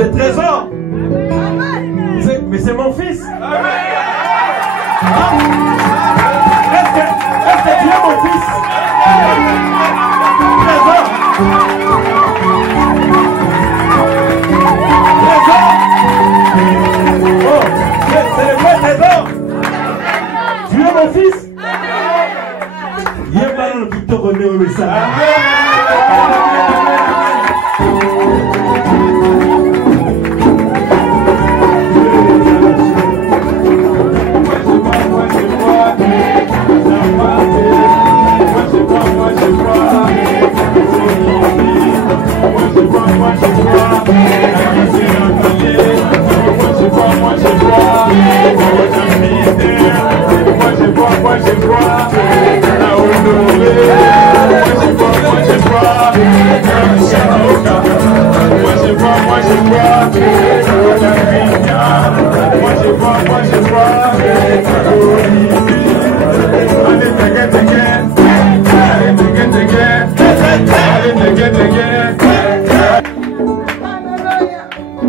C'est trésor. Mais c'est mon fils. Hein? Est-ce que tu es mon fils? Trésor. Trésor. Oh, c'est le vrai trésor. Tu es mon fils? Il y a mal qui te remet au message.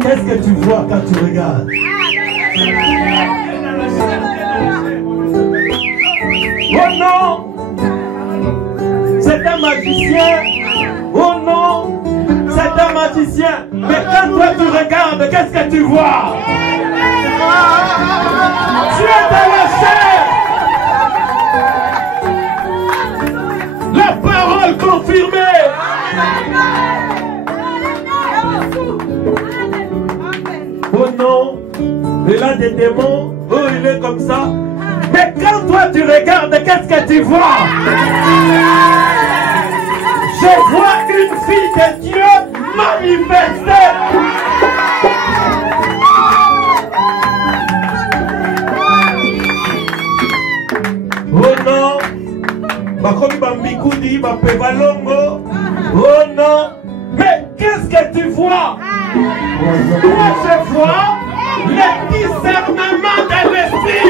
Qu'est-ce que tu vois quand tu regardes? Oh non! C'est un magicien! Oh non! C'est un magicien! Mais quand toi tu regardes, qu'est-ce que tu vois? Tu es dans la chair! La parole confirmée! Oh non! Il a des démons, oh il est comme ça. Mais quand toi tu regardes, qu'est-ce que tu vois? Je vois une fille de Dieu manifestée. Oh non! Bakomi bambikoudi, bapevalongo. Oh non! Mais qu'est-ce que tu vois? Moi je vois le discernement de l'esprit.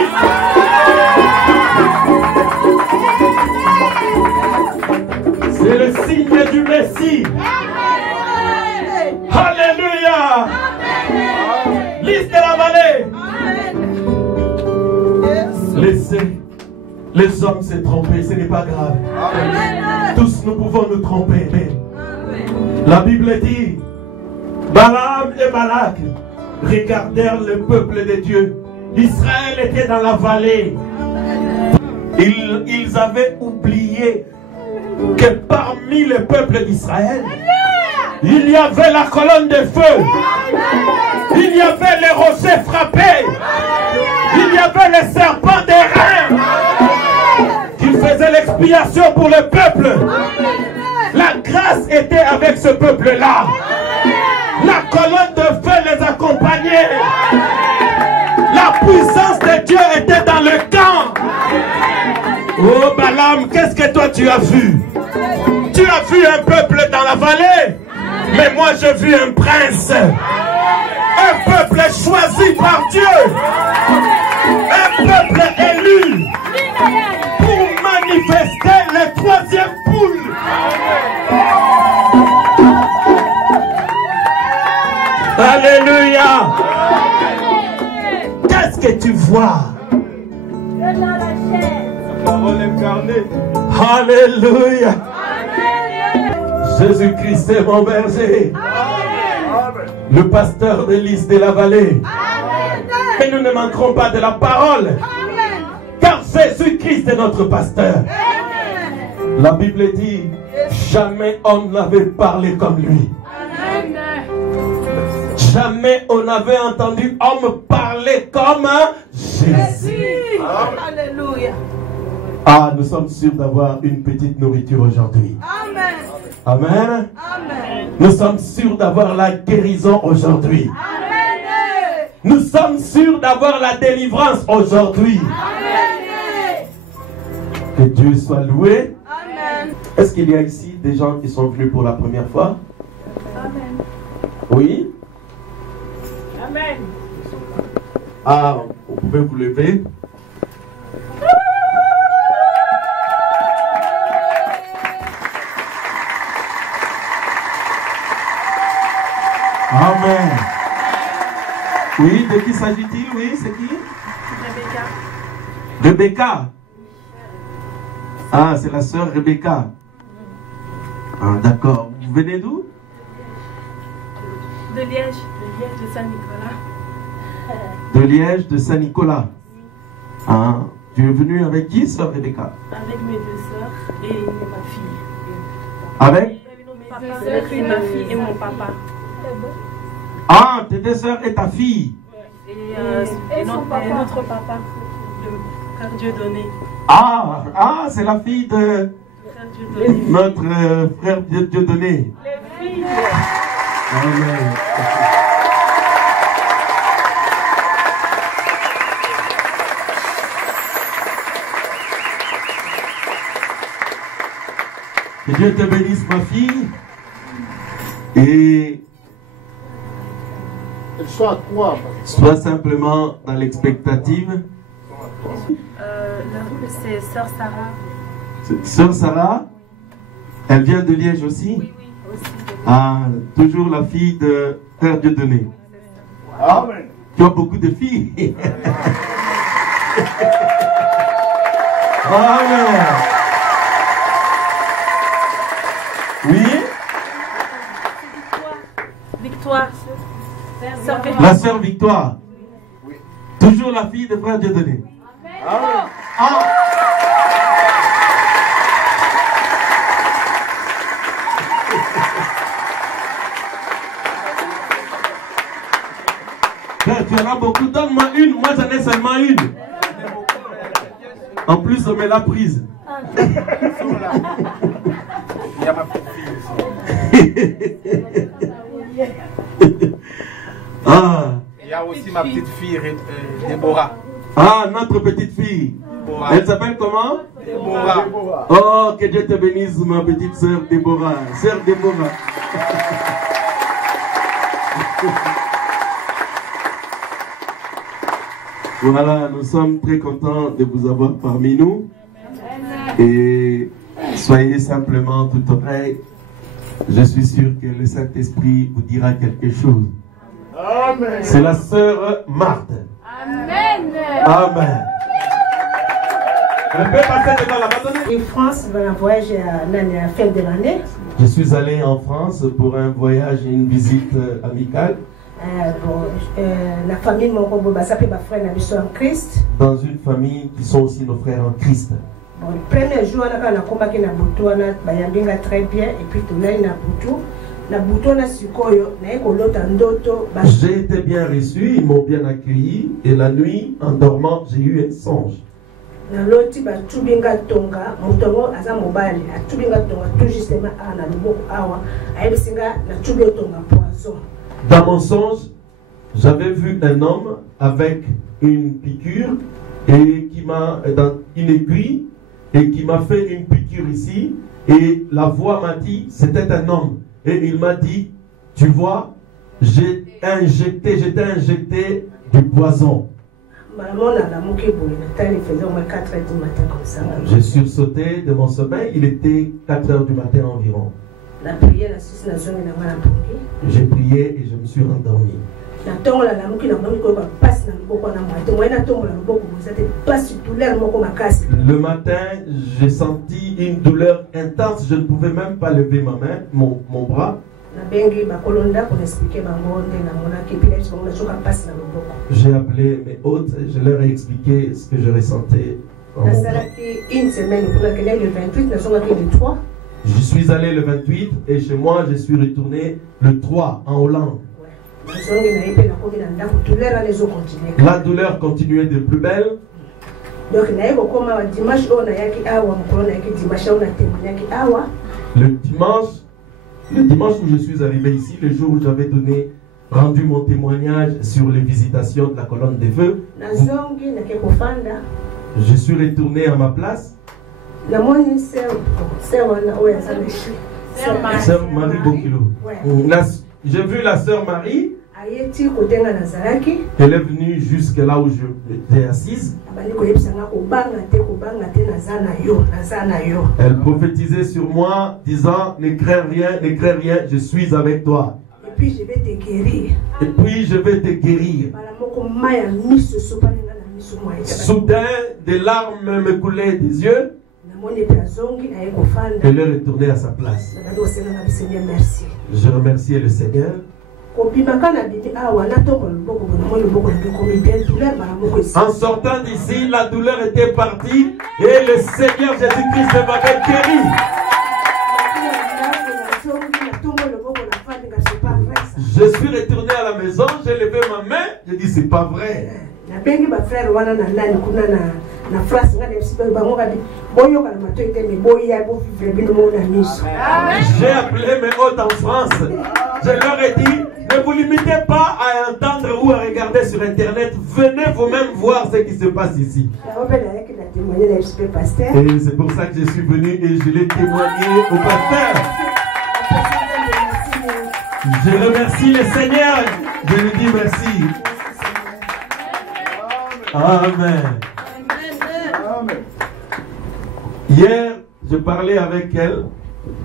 C'est le signe du Messie. Alléluia. Lys de la vallée. Laissez les hommes se tromper, ce n'est pas grave. Tous nous pouvons nous tromper. La Bible dit, Balaam et Balak regardèrent le peuple de Dieu. Israël était dans la vallée. Ils avaient oublié que parmi le peuple d'Israël, il y avait la colonne de feu. Il y avait les rochers frappés. Il y avait les serpents d'airain qui faisaient l'expiation pour le peuple. La grâce était avec ce peuple-là. La colonne de feu les accompagnait. La puissance de Dieu était dans le camp. Oh Balaam, qu'est-ce que toi tu as vu? Tu as vu un peuple dans la vallée, mais moi j'ai vu un prince. Un peuple choisi par Dieu. Un peuple élu pour manifester le troisième poule. Alléluia. Qu'est-ce que tu vois? Alléluia. Jésus-Christ est mon berger. Le pasteur de Lys de la vallée. Et nous ne manquerons pas de la parole. Car Jésus-Christ est notre pasteur. La Bible dit, jamais on n'avait parlé comme lui. Jamais on n'avait entendu homme parler comme Jésus. Alléluia. Ah, nous sommes sûrs d'avoir une petite nourriture aujourd'hui. Amen. Amen. Amen. Nous sommes sûrs d'avoir la guérison aujourd'hui. Amen. Nous sommes sûrs d'avoir la délivrance aujourd'hui. Amen. Que Dieu soit loué. Amen. Est-ce qu'il y a ici des gens qui sont venus pour la première fois? Amen. Oui. Amen. Ah, vous pouvez vous lever. Amen. Oui, de qui s'agit-il? Oui, c'est qui? Rebecca. Rebecca. Ah, c'est la sœur Rebecca. Ah, d'accord. Vous venez d'où? De Liège. De Liège, de Saint-Nicolas. De Liège, de Saint-Nicolas. Ah, tu es venu avec qui, sœur Rebecca? Avec mes deux sœurs et ma fille. Avec? Avec ma fille et mon papa. Ah, tes deux sœurs et ta fille. Et notre papa, le frère Dieudonné. Ah, c'est la fille de Frère Dieudonné. notre frère Dieudonné. Les filles. Amen. Que Dieu te bénisse, ma fille. Et sois simplement dans l'expectative. C'est Sœur Sarah. Sœur Sarah, elle vient de Liège aussi? Oui, aussi. Ah, toujours la fille de Frère Dieudonné. Amen. Tu as beaucoup de filles. Amen. Oui? Victoire. Sœur Victoire. La sœur Victoire. Toujours la fille de Frère Dieudonné. Amen. Ah. Frère, tu en as beaucoup. Donne-moi une. Moi, j'en ai seulement une. En plus, on me l'a prise. Il y a ma petite fille aussi. Ah. Il y a aussi ma petite fille, Déborah. Ah, notre petite fille. Déborah. Elle s'appelle comment? Déborah. Oh, que Dieu te bénisse, ma petite sœur Déborah. Sœur Déborah. Voilà, nous sommes très contents de vous avoir parmi nous. Et soyez simplement tout oreille. Je suis sûr que le Saint-Esprit vous dira quelque chose. Amen. C'est la sœur Marthe. Amen. Amen. On peut passer devant la bâtonne. En France, dans un voyage à la fin de l'année. Je suis allé en France pour un voyage et une visite amicale. La famille de mon combo s'appelle ma frère Nabiso en Christ. Dans une famille qui sont aussi nos frères en Christ. Bon, le premier jour, on a combattu na Boutou, on a très bien, et puis tout là, na Boutou, on a sukoyo, na ekolo tandoto. J'ai été bien reçu, ils m'ont bien accueilli, et la nuit, en dormant, j'ai eu un songe. Na loti ba tubinga tonga, mutongo aza mobali, a tubinga tonga tout justement à na luboko awa, ayebisinga na tubio tonga poison. Dans mon songe, j'avais vu un homme avec une piqûre et qui m'a dans une aiguille et qui m'a fait une piqûre ici et la voix m'a dit c'était un homme et il m'a dit tu vois j'étais injecté du poison. J'ai sursauté de mon sommeil, il était 4 heures du matin environ. J'ai prié et je me suis rendormi. Le matin, j'ai senti une douleur intense, je ne pouvais même pas lever ma main, mon bras. J'ai appelé mes hôtes, je leur ai expliqué ce que je ressentais. Je suis allé le 28 et chez moi je suis retourné le 3 en Hollande. La douleur continuait de plus belle. Le dimanche où je suis arrivé ici, le jour où j'avais rendu mon témoignage sur les visitations de la colonne des feux, je suis retourné à ma place. Sœur Marie Bokilo. J'ai vu la sœur Marie. Elle est venue jusque là où j'étais assise. Elle prophétisait sur moi, disant ne crains rien, je suis avec toi. puis je vais te guérir. Et puis je vais te guérir. Soudain, des larmes me coulaient des yeux. Elle est retournée à sa place. Je remerciais le Seigneur. En sortant d'ici, la douleur était partie et le Seigneur Jésus-Christ m'avait guéri. Je suis retourné à la maison, j'ai levé ma main, j'ai dit c'est pas vrai. J'ai appelé mes hôtes en France. Je leur ai dit, ne vous limitez pas à entendre ou à regarder sur internet. Venez vous-même voir ce qui se passe ici. Et c'est pour ça que je suis venu et je l'ai témoigné au pasteur. Je remercie le Seigneur. Je lui dis merci. Amen. Hier, je parlais avec elle.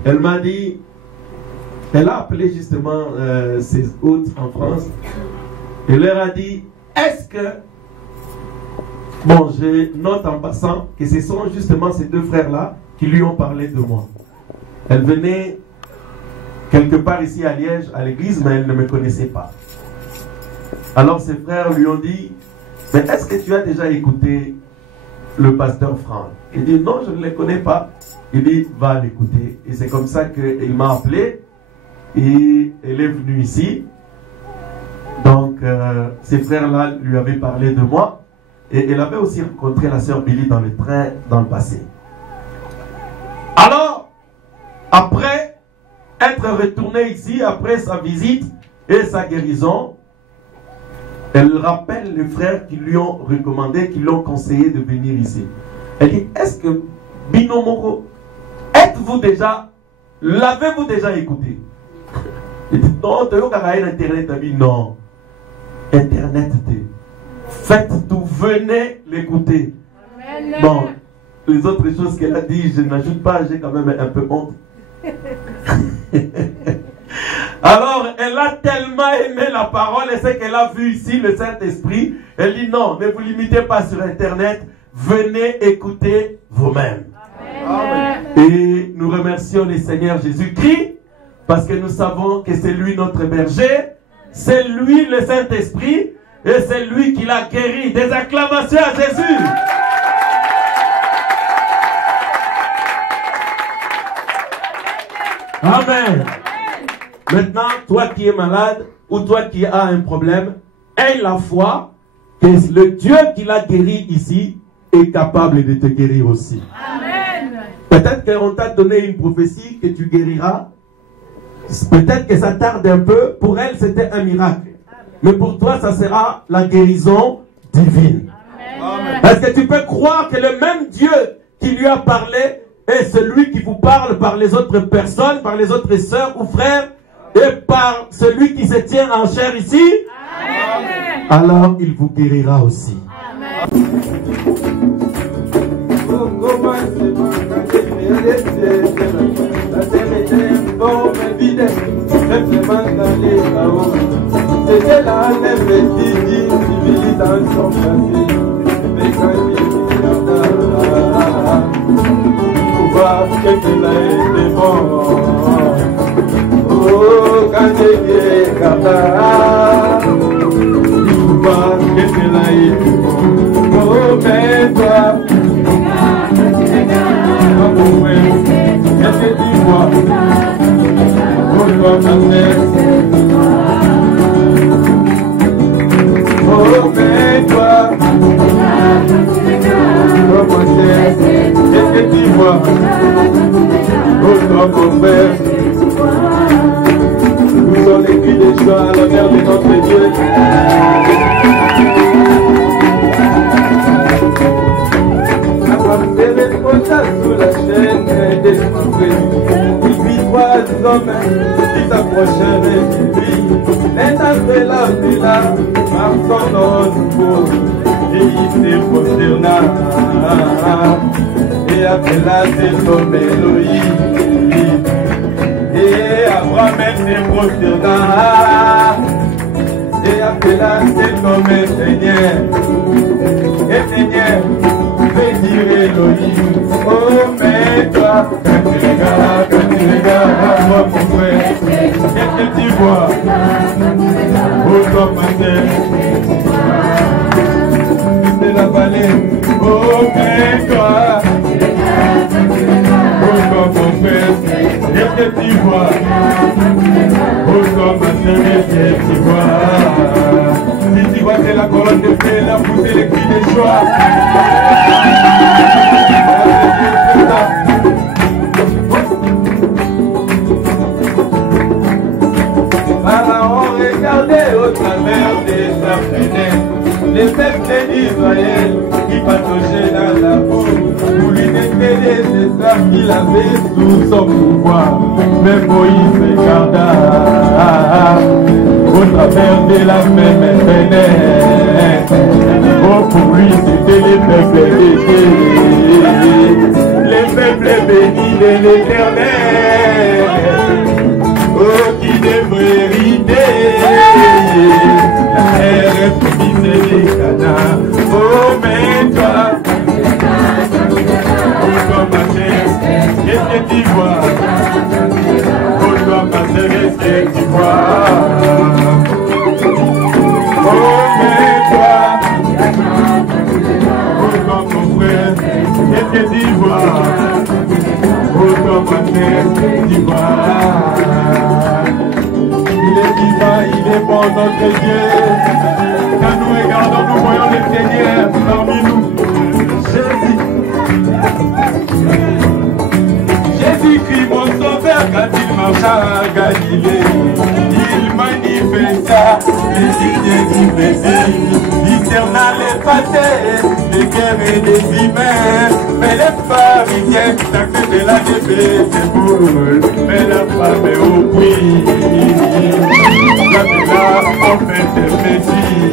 Elle m'a dit, elle a appelé justement ses hôtes en France. Elle leur a dit, est-ce que, bon, je note en passant que ce sont justement ces deux frères-là qui lui ont parlé de moi. Elle venait quelque part ici à Liège, à l'église, mais elle ne me connaissait pas. Alors ses frères lui ont dit, mais est-ce que tu as déjà écouté le pasteur Franck? Il dit, non, je ne le connais pas. Il dit, va l'écouter. Et c'est comme ça qu'il m'a appelé. Et elle est venue ici. Donc, ses frères-là lui avaient parlé de moi. Et elle avait aussi rencontré la sœur Billy dans le train dans le passé. Alors, après être retournée ici, après sa visite et sa guérison, elle rappelle les frères qui lui ont recommandé, qui l'ont conseillé de venir ici. Elle dit, est-ce que Binomoko, êtes-vous déjà, l'avez-vous déjà écouté? Il dit, non, tu as Internet. Elle dit, non. Internet, faites tout, venez l'écouter. Bon, les autres choses qu'elle a dit, je n'ajoute pas, j'ai quand même un peu honte. Alors, elle a tellement aimé la parole et ce qu'elle a vu ici, le Saint-Esprit. Elle dit non, ne vous limitez pas sur Internet, venez écouter vous-même. Et nous remercions le Seigneur Jésus-Christ parce que nous savons que c'est lui notre berger, c'est lui le Saint-Esprit et c'est lui qui l'a guéri. Des acclamations à Jésus. Amen. Maintenant, toi qui es malade ou toi qui as un problème, aie la foi que le Dieu qui l'a guéri ici est capable de te guérir aussi. Amen. Peut-être qu'on t'a donné une prophétie que tu guériras. Peut-être que ça tarde un peu. Pour elle, c'était un miracle. Mais pour toi, ça sera la guérison divine. Amen. Est-ce que tu peux croire que le même Dieu qui lui a parlé est celui qui vous parle par les autres personnes, par les autres sœurs ou frères, et par celui qui se tient en chair ici? Amen. Alors il vous guérira aussi. Amen. Oh, quand j'ai Kata, il faut voir que c'est là, il faut. Oh, mais toi, qu'est-ce que tu vois? Oh, toi, ma mère. Oh, mais toi, comment c'est? Qu'est-ce que tu vois? Oh, toi, mon frère. Nous sommes les cris des joies à l'honneur de notre Dieu. Après les potas sous la chaîne des esprits, il vit trois hommes qui s'approchèrent de lui. L'un après la villa, marchant dans le nouveau, et il se prosterna et appela ses hommes Elohim. Et Abraham se prosterna et appela ses noms Seigneur. Et Seigneur, fais dire Elohim, oh mais toi, quand tu regardes, moi mon frère, qu'est-ce que tu vois? Oh toi ma terre, c'est la vallée, oh mais toi, oh toi mon frère, qu'est-ce que tu vois? Oh toi ma terre, qu'est-ce que tu vois? Si tu vois que la colonne de feu, elle a poussé les cris de joie. Pharaon regardait au travers des fenêtres les peuples d'Israël qui pataugeaient dans la boue pour lui détruire les esclaves qu'il avait sous son pouvoir. Mais Moïse regarda au travers de la même fenêtre. Oh, pour lui c'était les peuples bénis de l'Éternel. Oh, qui devrait hériter la terre promise des Canaan. Oh, mais toi, oh, toi ma terre, qu'est-ce que tu vois? Oh, toi ma terre, qu'est-ce que tu vois? Oh, mais toi, oh, toi mon frère, qu'est-ce que tu vois? Oh, toi ma terre, qu'est-ce que tu vois? Il est vivant, il est bon notre Dieu. Quand nous regardons, nous voyons le Seigneur parmi nous. Jésus-Christ, mon sauveur, quand il marcha à Galilée, il manifesta les signes du Messie, discernant les passés, des guerres et des humains. Mais les pharisiens s'acceptaient la Belzéboul, mais la femme est au puits. La prophète de Messie,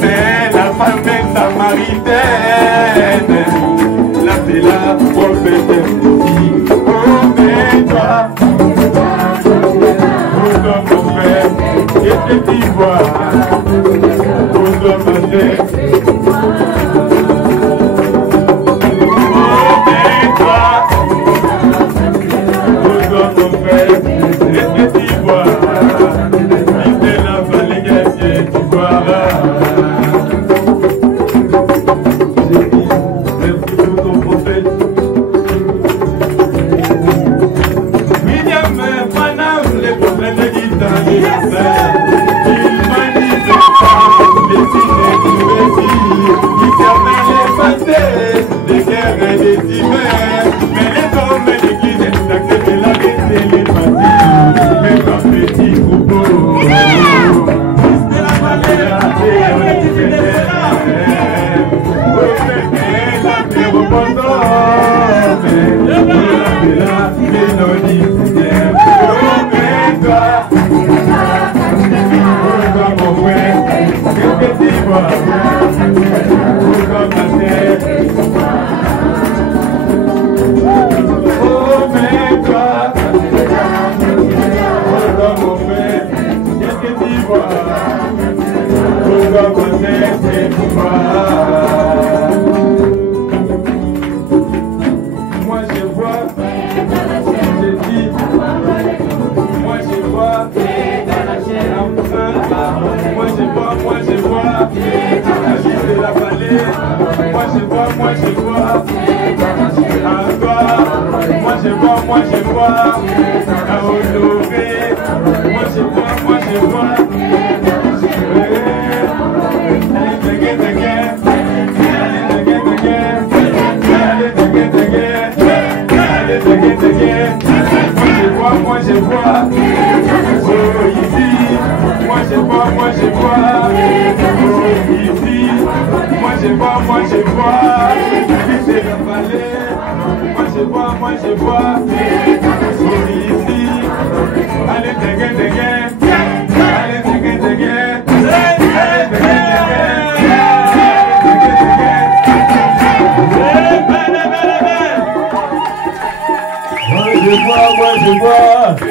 mais la femme est samaritaine, la prophète de Messie. Oh, mais toi, oh, toi mon frère, qu'est-ce que tu vois? Oh, toi ma terre, oh, mais toi, oh, toi mon frère, qu'est-ce que tu vois? Moi je vois.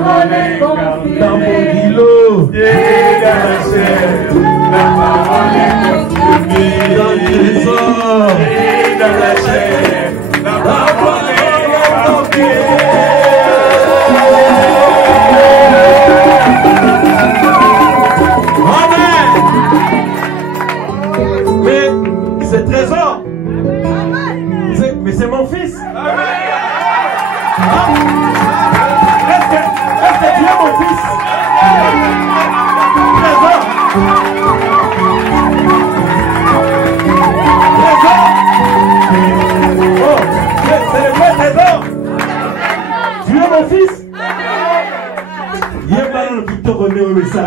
parole est confirmée. Dans mon îlot, Et dans la chair, la parole est confirmée. dans le trésor, Et dans la chair, la parole est confirmée. Amen. Mais ce trésor, mais c'est mon fils. Hein? Est-ce que tu es mon fils? Trésor. Trésor. Oh, c'est le vrai trésor. Tu es mon fils? Il est mal qui te remet au message.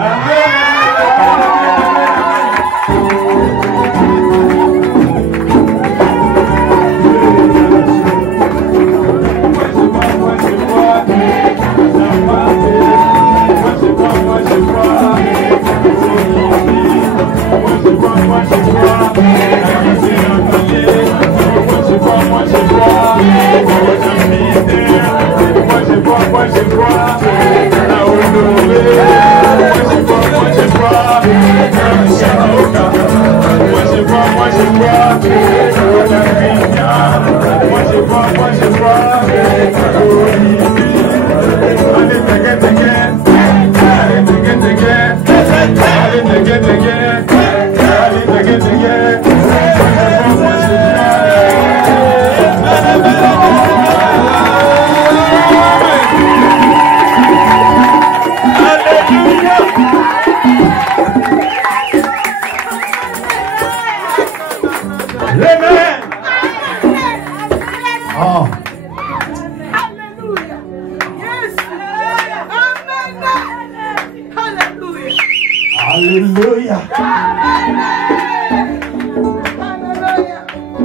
Alléluia.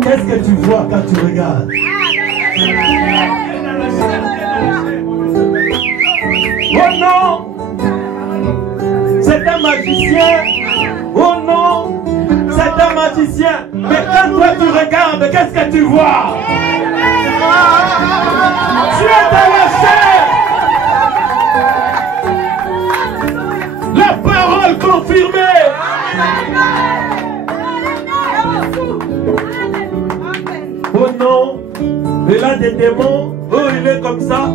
Qu'est-ce que tu vois quand tu regardes? Oh non! C'est un magicien! Oh non! C'est un magicien! Mais quand toi tu regardes, qu'est-ce que tu vois? Tu es dans la chair! La parole confirmée! Oh non! Il a des démons, oh il est comme ça.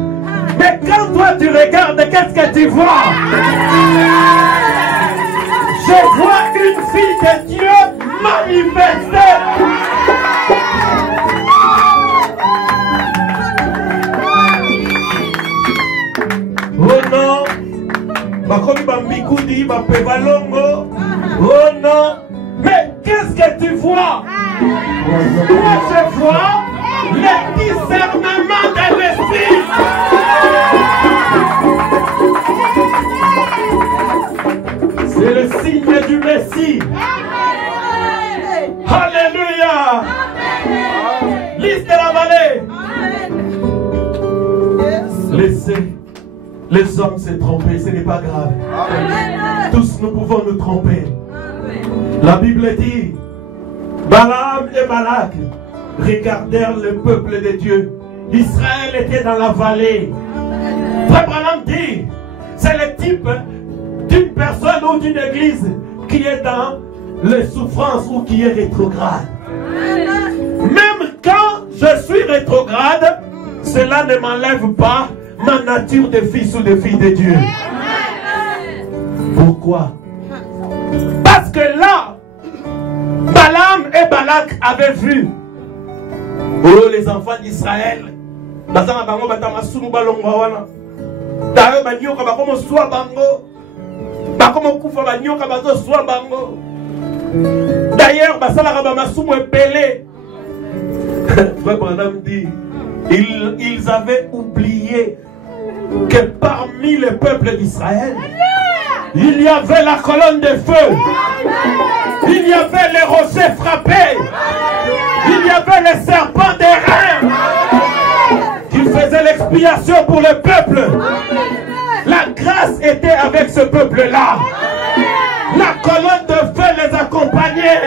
Mais quand toi tu regardes, qu'est-ce que tu vois? Je vois une fille de Dieu manifestée. Oh non! Bakomi bambikoudi, bapevalongo. Oh non! Mais qu'est-ce que tu vois? Moi je vois le discernement de l'esprit. C'est le signe du Messie. Alléluia. Liste de la vallée. Laissez les hommes se tromper, ce n'est pas grave. Tous nous pouvons nous tromper. La Bible dit, Balaam et Balak regardèrent le peuple de Dieu. Israël était dans la vallée. Frère Branham dit, c'est le type d'une personne ou d'une église qui est dans les souffrances ou qui est rétrograde. Même quand je suis rétrograde, cela ne m'enlève pas ma nature de fils ou de fille de Dieu. Pourquoi? Parce que là, Balaam et Balak avaient vu, oh les enfants d'Israël, d'ailleurs, Frère Branham dit, ils avaient oublié que parmi le peuple d'Israël, il y avait la colonne de feu, il y avait les rochers frappés, il y avait les serpents d'airain qui faisaient l'expiation pour le peuple. La grâce était avec ce peuple-là. La colonne de feu les accompagnait.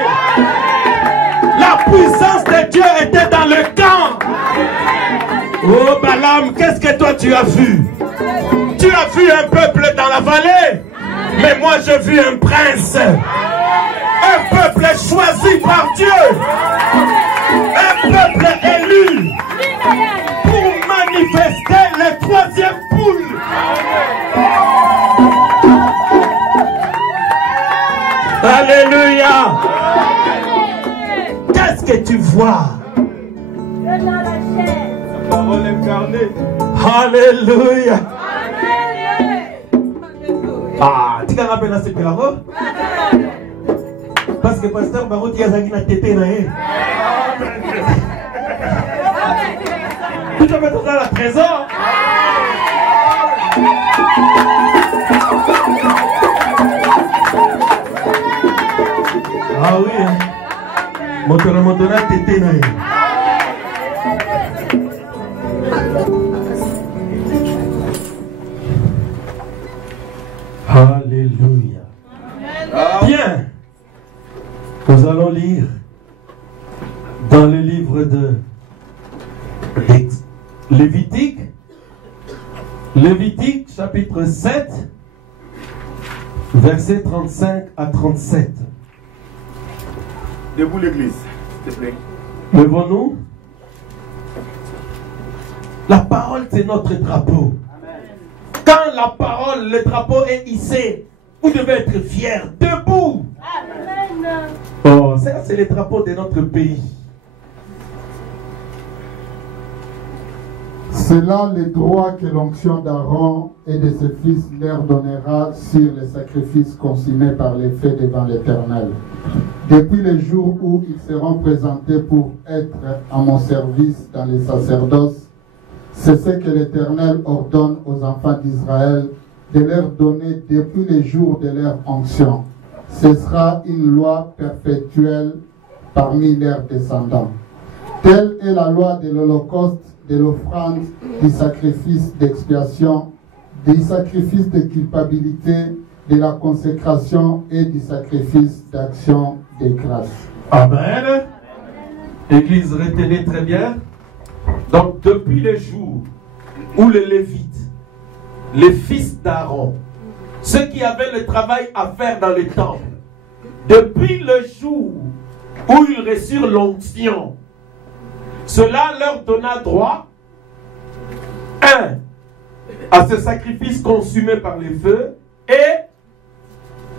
La puissance de Dieu était dans le camp. Oh Balaam, qu'est-ce que toi tu as vu? Tu as vu un peuple dans la vallée, mais moi j'ai vu un prince. Un peuple choisi par Dieu. Un peuple élu pour manifester le troisième poule. Alléluia. Qu'est-ce que tu vois? La parole incarnée. Alléluia. Ah, tu te rappelles la séparation? Parce que pasteur Baroudi a zaki na tété na ye. Tu te mets dans la trésor. Ah oui. Motora tété na ye. Alléluia. Bien. Nous allons lire dans le livre de Lévitique, Lévitique chapitre 7, versets 35 à 37. Debout l'église, s'il te plaît. Levons-nous. La parole, c'est notre drapeau. Quand la parole, le drapeau est hissé, vous devez être fiers, debout. Oh, ça c'est le drapeau de notre pays. C'est là le droit que l'onction d'Aaron et de ses fils leur donnera sur les sacrifices consommés par les feux devant l'Éternel. Depuis le jour où ils seront présentés pour être à mon service dans les sacerdoces, c'est ce que l'Éternel ordonne aux enfants d'Israël de leur donner depuis le jour de leur onction. Ce sera une loi perpétuelle parmi leurs descendants. Telle est la loi de l'Holocauste, de l'offrande, du sacrifice d'expiation, du sacrifice de culpabilité, de la consécration et du sacrifice d'action de grâce. Amen. Église, retenez très bien. Donc, depuis le jour où les Lévites, les fils d'Aaron, ceux qui avaient le travail à faire dans le temple, depuis le jour où ils reçurent l'onction, cela leur donna droit, 1, à ce sacrifice consumé par les feux, et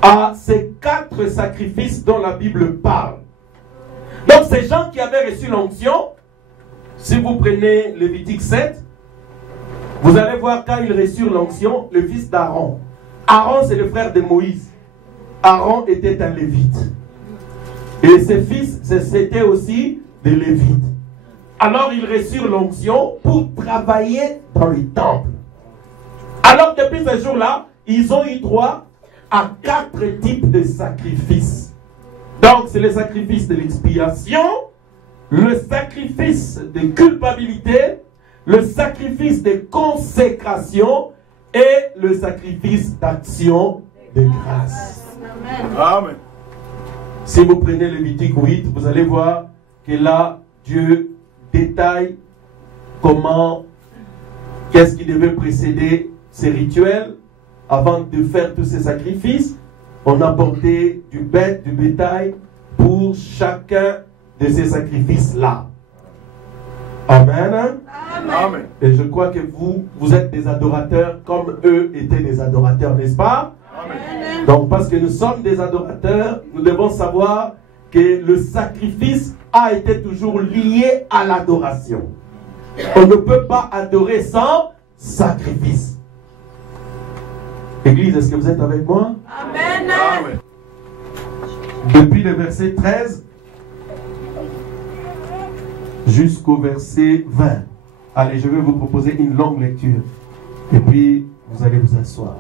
à ces 4 sacrifices dont la Bible parle. Donc ces gens qui avaient reçu l'onction, si vous prenez Lévitique 7, vous allez voir quand ils reçurent l'onction, le fils d'Aaron. Aaron, c'est le frère de Moïse. Aaron était un lévite. Et ses fils, c'était aussi des lévites. Alors ils reçurent l'onction pour travailler dans le temple. Alors depuis ce jour-là, ils ont eu droit à 4 types de sacrifices. Donc c'est le sacrifice de l'expiation, le sacrifice de culpabilité, le sacrifice de consécration et le sacrifice d'action de grâce. Amen. Si vous prenez Lévitique 8, vous allez voir que là, Dieu détaille comment, qu'est-ce qui devait précéder ces rituels. Avant de faire tous ces sacrifices, on apportait du bétail pour chacun de ces sacrifices-là. Amen. Amen. Et je crois que vous êtes des adorateurs comme eux étaient des adorateurs, n'est-ce pas? Amen. Donc parce que nous sommes des adorateurs, nous devons savoir que le sacrifice a été toujours lié à l'adoration. On ne peut pas adorer sans sacrifice. Église, est-ce que vous êtes avec moi? Amen. Amen. Depuis le verset 13 jusqu'au verset 20. Allez, je vais vous proposer une longue lecture. Et puis, vous allez vous asseoir.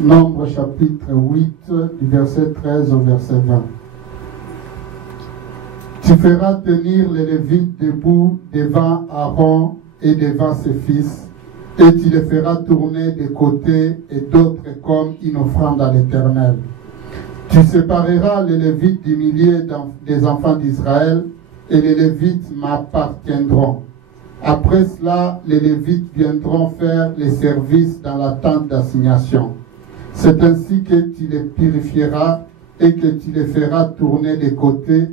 Nombre chapitre 8, du verset 13 au verset 20. Tu feras tenir les Lévites debout devant Aaron et devant ses fils, et tu les feras tourner de côté et d'autres comme une offrande à l'Éternel. Tu sépareras les Lévites du milieu des enfants d'Israël, et les Lévites m'appartiendront. Après cela, les Lévites viendront faire les services dans la tente d'assignation. C'est ainsi que tu les purifieras et que tu les feras tourner des côtés.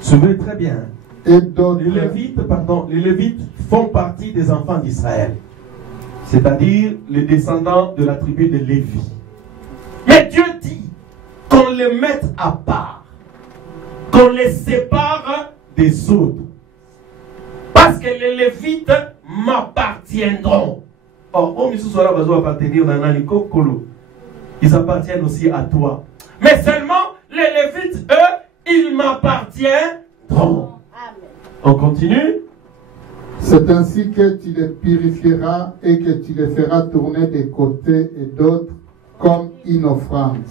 Suivez très bien. Et d'autres. Les Lévites font partie des enfants d'Israël, c'est-à-dire les descendants de la tribu de Lévi. Mais Dieu dit qu'on les mette à part, qu'on les sépare des autres, parce que les Lévites m'appartiendront. Or, ils appartiennent aussi à toi. Mais seulement les Lévites, eux, ils m'appartiendront. On continue. C'est ainsi que tu les purifieras et que tu les feras tourner des côtés et d'autres comme une offrande.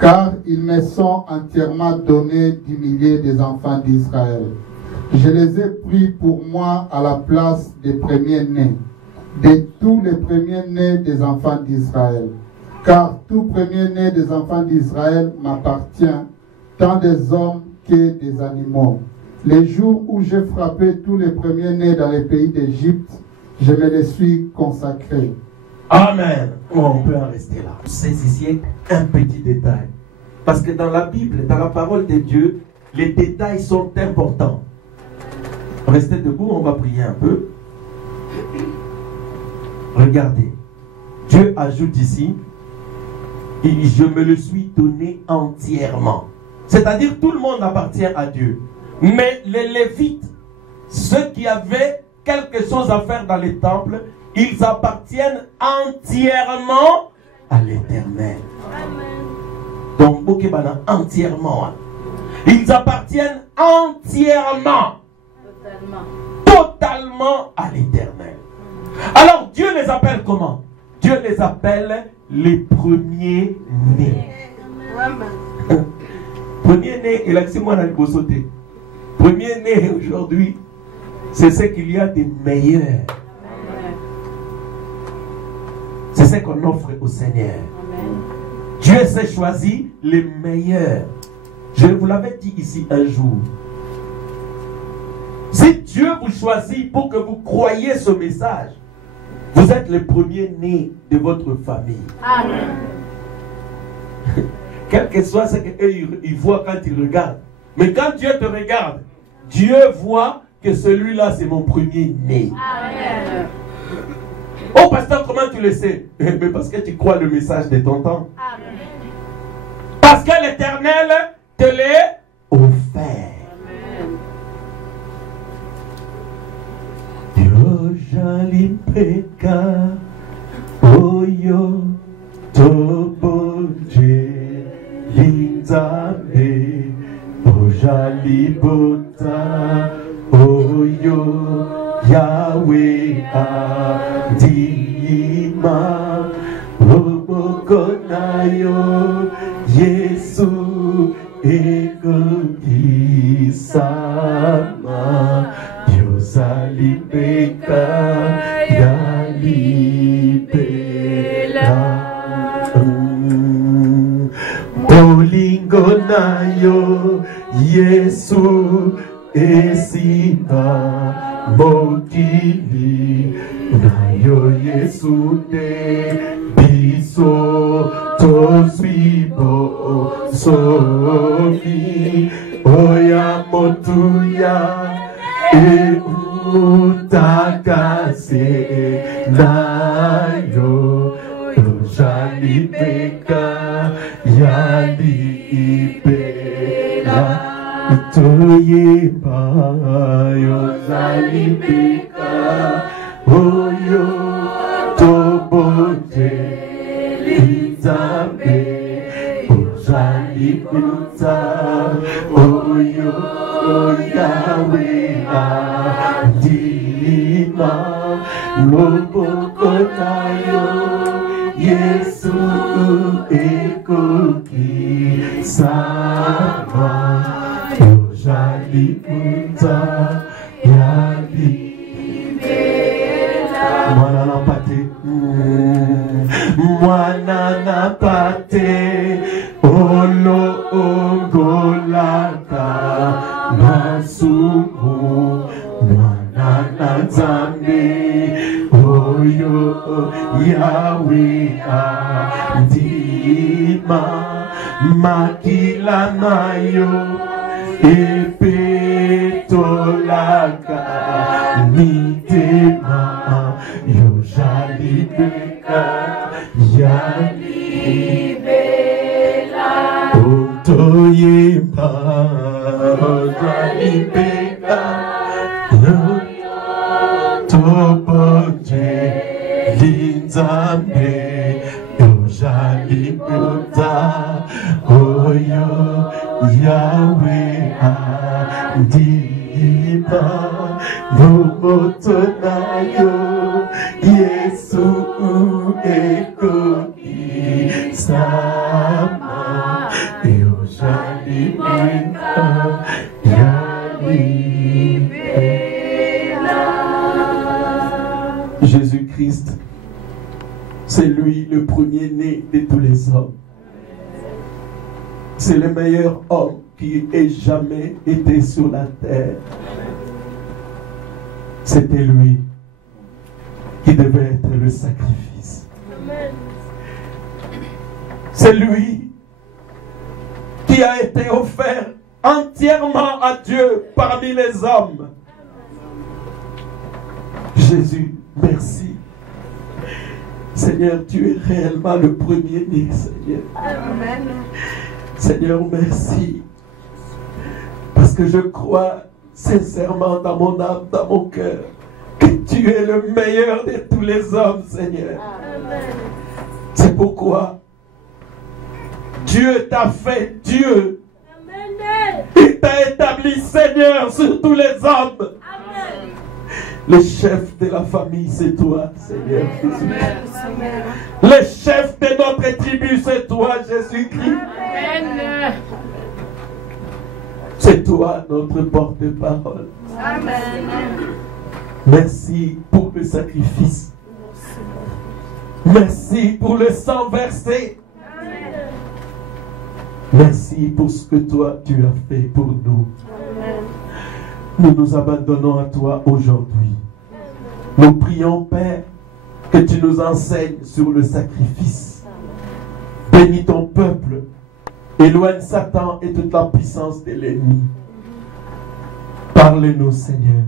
Car ils me sont entièrement donnés du milieu des enfants d'Israël. Je les ai pris pour moi à la place des premiers-nés, de tous les premiers-nés des enfants d'Israël. Car tout premier-né des enfants d'Israël m'appartient, tant des hommes que des animaux. Les jours où j'ai frappé tous les premiers-nés dans les pays d'Égypte, je me les suis consacrés. Amen. On peut en rester là. Saisissez un petit détail. Parce que dans la Bible, dans la parole de Dieu, les détails sont importants. Restez debout, on va prier un peu. Regardez. Dieu ajoute ici, et je me le suis donné entièrement. C'est-à-dire tout le monde appartient à Dieu. Mais les Lévites, ceux qui avaient quelque chose à faire dans les temples, ils appartiennent entièrement à l'Éternel. Donc, entièrement. Ils appartiennent entièrement, totalement à l'Éternel. Alors, Dieu les appelle comment? Dieu les appelle les premiers-nés. Premier-né, il a dit moi dans le sauté. Premier-né aujourd'hui, c'est ce qu'il y a de meilleur. C'est ce qu'on offre au Seigneur. Amen. Dieu s'est choisi les meilleurs. Je vous l'avais dit ici un jour. Si Dieu vous choisit pour que vous croyiez ce message, vous êtes le premier-né de votre famille. Amen. Quel que soit ce qu'eux ils voient quand ils regardent. Mais quand Dieu te regarde, Dieu voit que celui-là c'est mon premier-né. Amen. Oh pasteur, comment tu le sais? Mais parce que tu crois le message de ton temps. Amen. Parce que l'Éternel te l'est offert. Dieu jalimpeka oyo tobonje linzabe ojalibota oyo Yahweh adima obokonayo Yesu ekokisama Yozalibeka yalibela bolingo nayo Yesu esimba mokili nayo Yesu de biso toswibo sofi oya motuya utakase nayo tojalibeka yalibela toyeba yozalibeka oyo tobonje lizabe ozalikuta oyo Yahweh adima loboko nayo Yesu ekokisama Yozalikuta yalibela mwana napate mwana napate olo ongolaka nasumu Nzambe oyo Yahweh andima makila na yo epetolaka mitema yo jalibeka yalibela otoyemba jalibeka toboje linzambe yojalibeka oyo Yahweh andima nomoto na yo Yesu ekokisama yojalibeka yalibela. Jésus-Christ, c'est lui le premier-né de tous les hommes. C'est le meilleur homme qui ait jamais été sur la terre. C'était lui qui devait être le sacrifice. C'est lui qui a été offert entièrement à Dieu parmi les hommes. Jésus, merci. Seigneur, tu es réellement le premier-né, Seigneur. Amen. Seigneur, merci. Parce que je crois sincèrement dans mon âme, dans mon cœur, que tu es le meilleur de tous les hommes, Seigneur. Amen. C'est pourquoi Dieu t'a fait Dieu. Amen. Il t'a établi Seigneur sur tous les hommes. Amen. Le chef de la famille, c'est toi, Seigneur Jésus. Amen. Le chef de notre tribu, c'est toi, Jésus-Christ. Amen. C'est toi, notre porte-parole. Amen. Merci pour le sacrifice. Merci pour le sang versé. Amen. Merci pour ce que toi, tu as fait pour nous. Amen. Nous nous abandonnons à toi aujourd'hui. Nous prions, Père, que tu nous enseignes sur le sacrifice. Bénis ton peuple. Éloigne Satan et toute la puissance de l'ennemi. Parle-nous, Seigneur.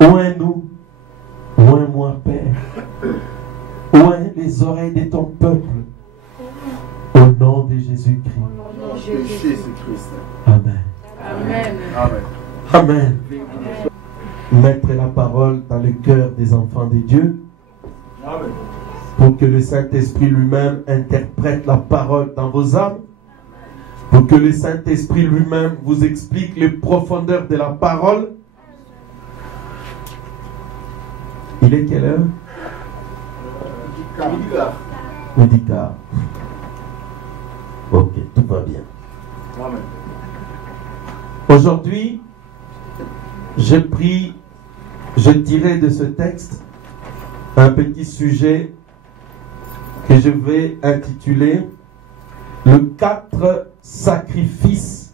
Oins-nous. Oins-moi, Père. Oins les oreilles de ton peuple. Au nom de Jésus-Christ. Jésus-Christ. Amen. Amen. Amen. Amen. Mettre la parole dans le cœur des enfants de Dieu Amen. pour que le Saint-Esprit lui-même interprète la parole dans vos âmes, pour que le Saint-Esprit lui-même vous explique les profondeurs de la parole. Il est quelle heure? Midi quart. Ok, tout va bien. Amen. Aujourd'hui, j'ai tiré de ce texte un petit sujet que je vais intituler le 4 sacrifices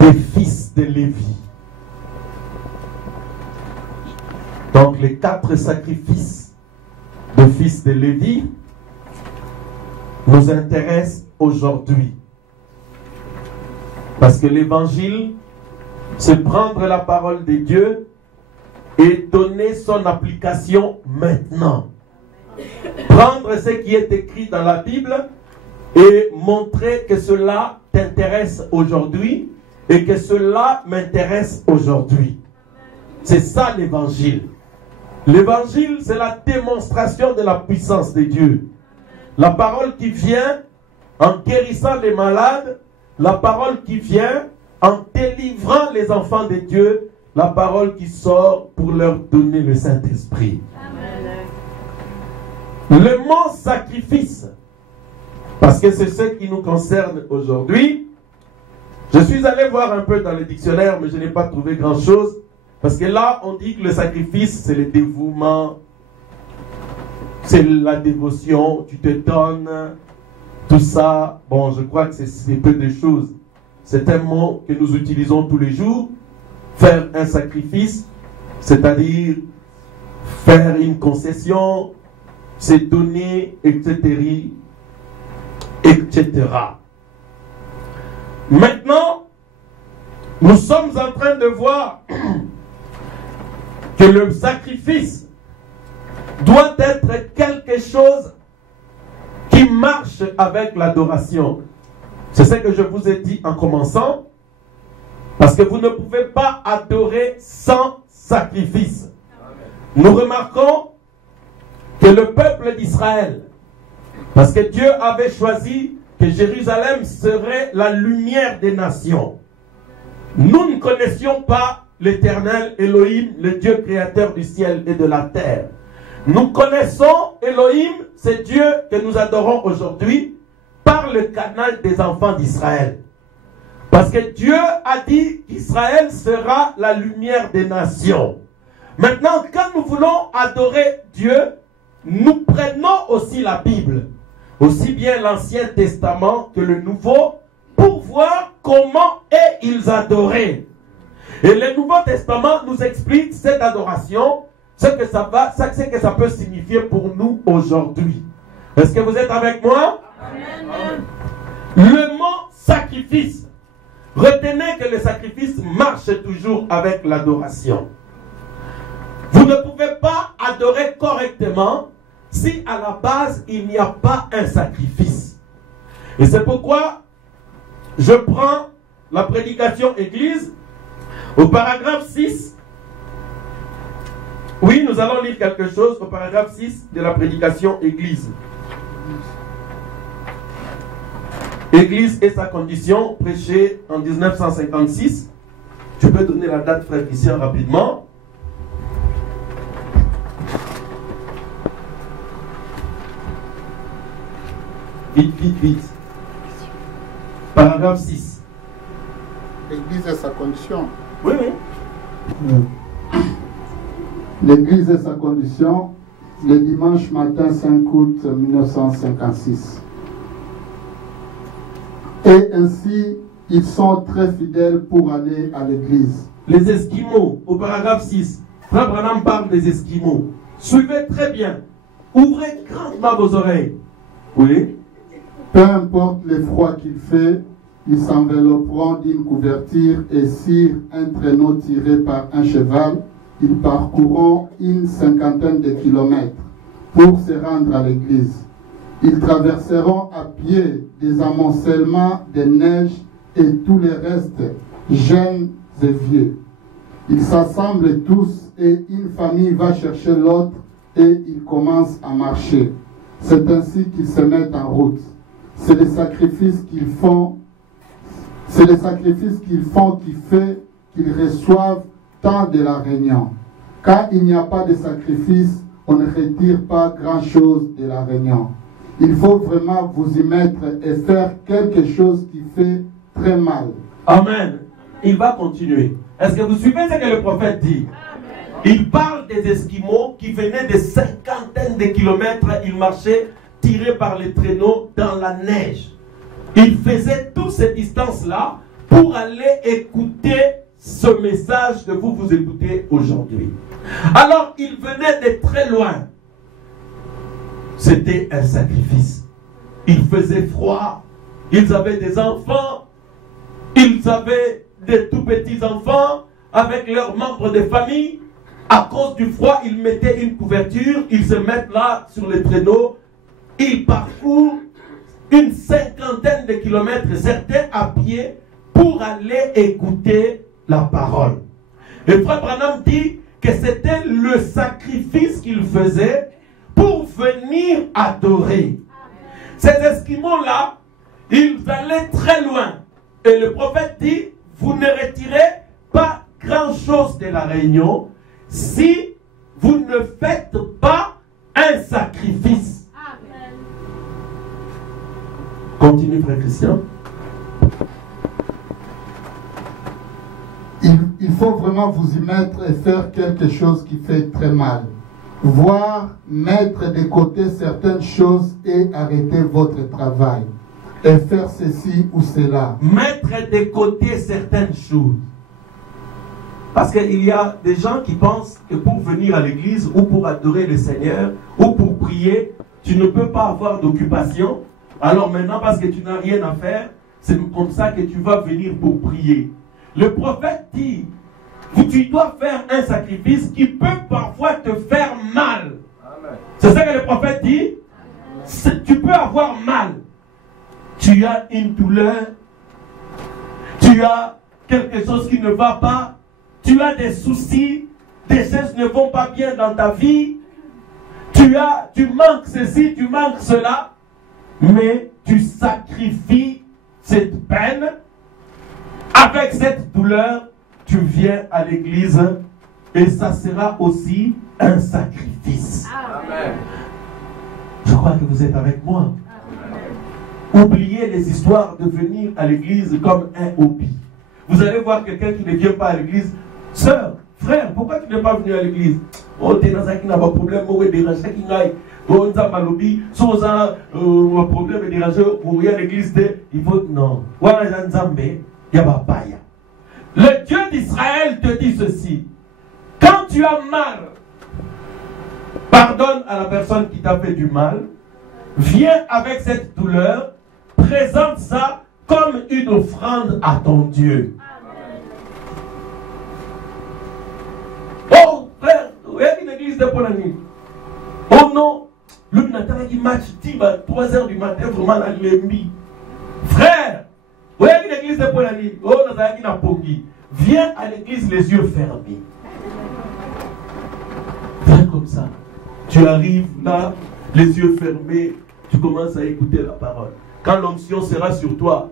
des fils de Lévi. Donc les 4 sacrifices des fils de Lévi nous intéressent aujourd'hui. Parce que l'évangile, c'est prendre la parole de Dieu et donner son application maintenant. Prendre ce qui est écrit dans la Bible et montrer que cela t'intéresse aujourd'hui et que cela m'intéresse aujourd'hui. C'est ça l'évangile. L'évangile, c'est la démonstration de la puissance de Dieu. La parole qui vient en guérissant les malades, la parole qui vient en délivrant les enfants de Dieu, la parole qui sort pour leur donner le Saint-Esprit. Le mot sacrifice, parce que c'est ce qui nous concerne aujourd'hui, je suis allé voir un peu dans le dictionnaire, mais je n'ai pas trouvé grand-chose, parce que là, on dit que le sacrifice, c'est le dévouement, c'est la dévotion, tu te donnes, tout ça. Bon, je crois que c'est peu de choses. C'est un mot que nous utilisons tous les jours. Faire un sacrifice, c'est-à-dire faire une concession, se donner, etc., etc. Maintenant, nous sommes en train de voir que le sacrifice doit être quelque chose qui marche avec l'adoration. C'est ce que je vous ai dit en commençant, parce que vous ne pouvez pas adorer sans sacrifice. Nous remarquons que le peuple d'Israël, parce que Dieu avait choisi que Jérusalem serait la lumière des nations, nous ne connaissions pas l'Éternel Elohim, le Dieu créateur du ciel et de la terre. Nous connaissons Elohim, c'est Dieu que nous adorons aujourd'hui, par le canal des enfants d'Israël. Parce que Dieu a dit qu'Israël sera la lumière des nations. Maintenant, quand nous voulons adorer Dieu, nous prenons aussi la Bible, aussi bien l'Ancien Testament que le Nouveau, pour voir comment ils adoraient. Et le Nouveau Testament nous explique cette adoration, ce que ça peut signifier pour nous aujourd'hui. Est-ce que vous êtes avec moi? Amen. Le mot sacrifice. Retenez que le sacrifice marche toujours avec l'adoration. Vous ne pouvez pas adorer correctement si à la base il n'y a pas un sacrifice. Et c'est pourquoi je prends la prédication Église au paragraphe 6. Oui, nous allons lire quelque chose au paragraphe 6 de la prédication Église. Église et sa condition, prêchée en 1956. Tu peux donner la date, frère Christian, rapidement. Vite, vite, vite. Paragraphe 6. L'Église et sa condition. Oui, oui. L'Église et sa condition, le dimanche matin 5 août 1956. Et ainsi, ils sont très fidèles pour aller à l'église. Les Esquimaux, au paragraphe 6. Frère Branham parle des Esquimaux. Suivez très bien. Ouvrez grandement vos oreilles. Oui. Peu importe le froid qu'il fait, ils s'envelopperont d'une couverture et sur un traîneau tiré par un cheval, ils parcourront une 50aine de kilomètres pour se rendre à l'église. Ils traverseront à pied des amoncellements de neige et tout le reste, jeunes et vieux. Ils s'assemblent tous et une famille va chercher l'autre et ils commencent à marcher. C'est ainsi qu'ils se mettent en route. C'est le sacrifice qu'ils font. C'est le sacrifice qu'ils font qui fait qu'ils reçoivent tant de la réunion. Quand il n'y a pas de sacrifice, on ne retire pas grand-chose de la réunion. Il faut vraiment vous y mettre et faire quelque chose qui fait très mal. Amen. Il va continuer. Est-ce que vous suivez ce que le prophète dit? Amen. Il parle des Esquimaux qui venaient de 50aines de kilomètres. Ils marchaient tirés par les traîneaux dans la neige. Ils faisaient toutes ces distances-là pour aller écouter ce message que vous écoutez aujourd'hui. Alors, ils venaient de très loin. C'était un sacrifice. Il faisait froid. Ils avaient des enfants. Ils avaient des tout petits enfants avec leurs membres de famille. À cause du froid, ils mettaient une couverture. Ils se mettent là sur les traîneaux. Ils parcourent une 50aine de kilomètres, certains à pied, pour aller écouter la parole. Et Frère Branham dit que c'était le sacrifice qu'ils faisaient pour venir adorer. Ces Esquimaux-là, ils allaient très loin. Et le prophète dit, vous ne retirez pas grand-chose de la réunion si vous ne faites pas un sacrifice. Amen. Continue, frère Christian. Il faut vraiment vous y mettre et faire quelque chose qui fait très mal. Voire mettre de côté certaines choses et arrêter votre travail. Et faire ceci ou cela. Mettre de côté certaines choses. Parce qu'il y a des gens qui pensent que pour venir à l'église ou pour adorer le Seigneur ou pour prier, tu ne peux pas avoir d'occupation. Alors maintenant, parce que tu n'as rien à faire, c'est comme ça que tu vas venir pour prier. Le prophète dit, tu dois faire un sacrifice qui peut parfois te faire mal. C'est ça que le prophète dit. Tu peux avoir mal. Tu as une douleur. Tu as quelque chose qui ne va pas. Tu as des soucis. Des choses ne vont pas bien dans ta vie. Tu manques ceci, tu manques cela. Mais tu sacrifies cette peine. Avec cette douleur, tu viens à l'église. Et ça sera aussi un sacrifice. Amen. Je crois que vous êtes avec moi. Amen. Oubliez les histoires de venir à l'église comme un hobby. Vous allez voir quelqu'un qui ne vient pas à l'église. Sœur, frère, pourquoi tu n'es pas venu à l'église? Oh, tu es dans un qui n'a pas de problème. Oh, tu es dans un qui n'a pas de problème. Si tu as un problème de déranger, ou il y a l'église, il faut. Non. Le Dieu d'Israël te dit ceci. Quand tu as mal, pardonne à la personne qui t'a fait du mal. Viens avec cette douleur. Présente ça comme une offrande à ton Dieu. Oh, frère, il y a une église de Polanie. Oh non, le matin, il match 3h du matin, vraiment à l'ennemi. Frère, il y a une église de Polanie. Oh, viens à l'église les yeux fermés. Viens comme ça. Tu arrives là, les yeux fermés, tu commences à écouter la parole. Quand l'onction sera sur toi,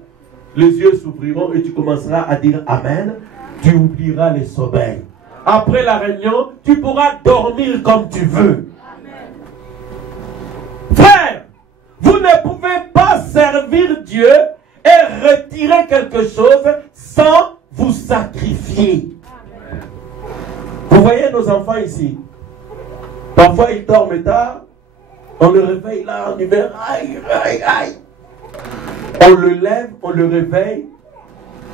les yeux s'ouvriront et tu commenceras à dire Amen. Tu oublieras les sommeils. Après la réunion, tu pourras dormir comme tu veux. Amen. Frère, vous ne pouvez pas servir Dieu et retirer quelque chose sans vous sacrifier. Amen. Vous voyez nos enfants ici. Parfois ils dorment tard, on le réveille là en hiver, aïe, aïe, aïe. On le lève, on le réveille.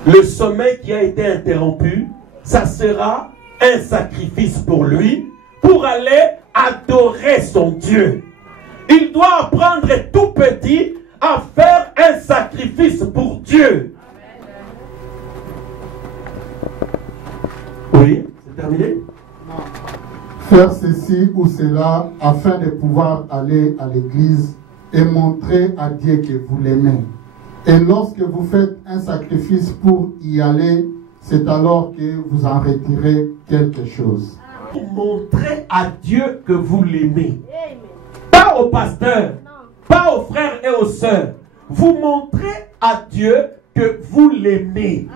Le sommeil qui a été interrompu, ça sera un sacrifice pour lui, pour aller adorer son Dieu. Il doit apprendre tout petit à faire un sacrifice pour Dieu. Oui, c'est terminé? Faire ceci ou cela afin de pouvoir aller à l'église et montrer à Dieu que vous l'aimez. Et lorsque vous faites un sacrifice pour y aller, c'est alors que vous en retirez quelque chose. Montrez à Dieu que vous l'aimez. Pas au pasteur, pas aux frères et aux sœurs. Vous montrez à Dieu que vous l'aimez.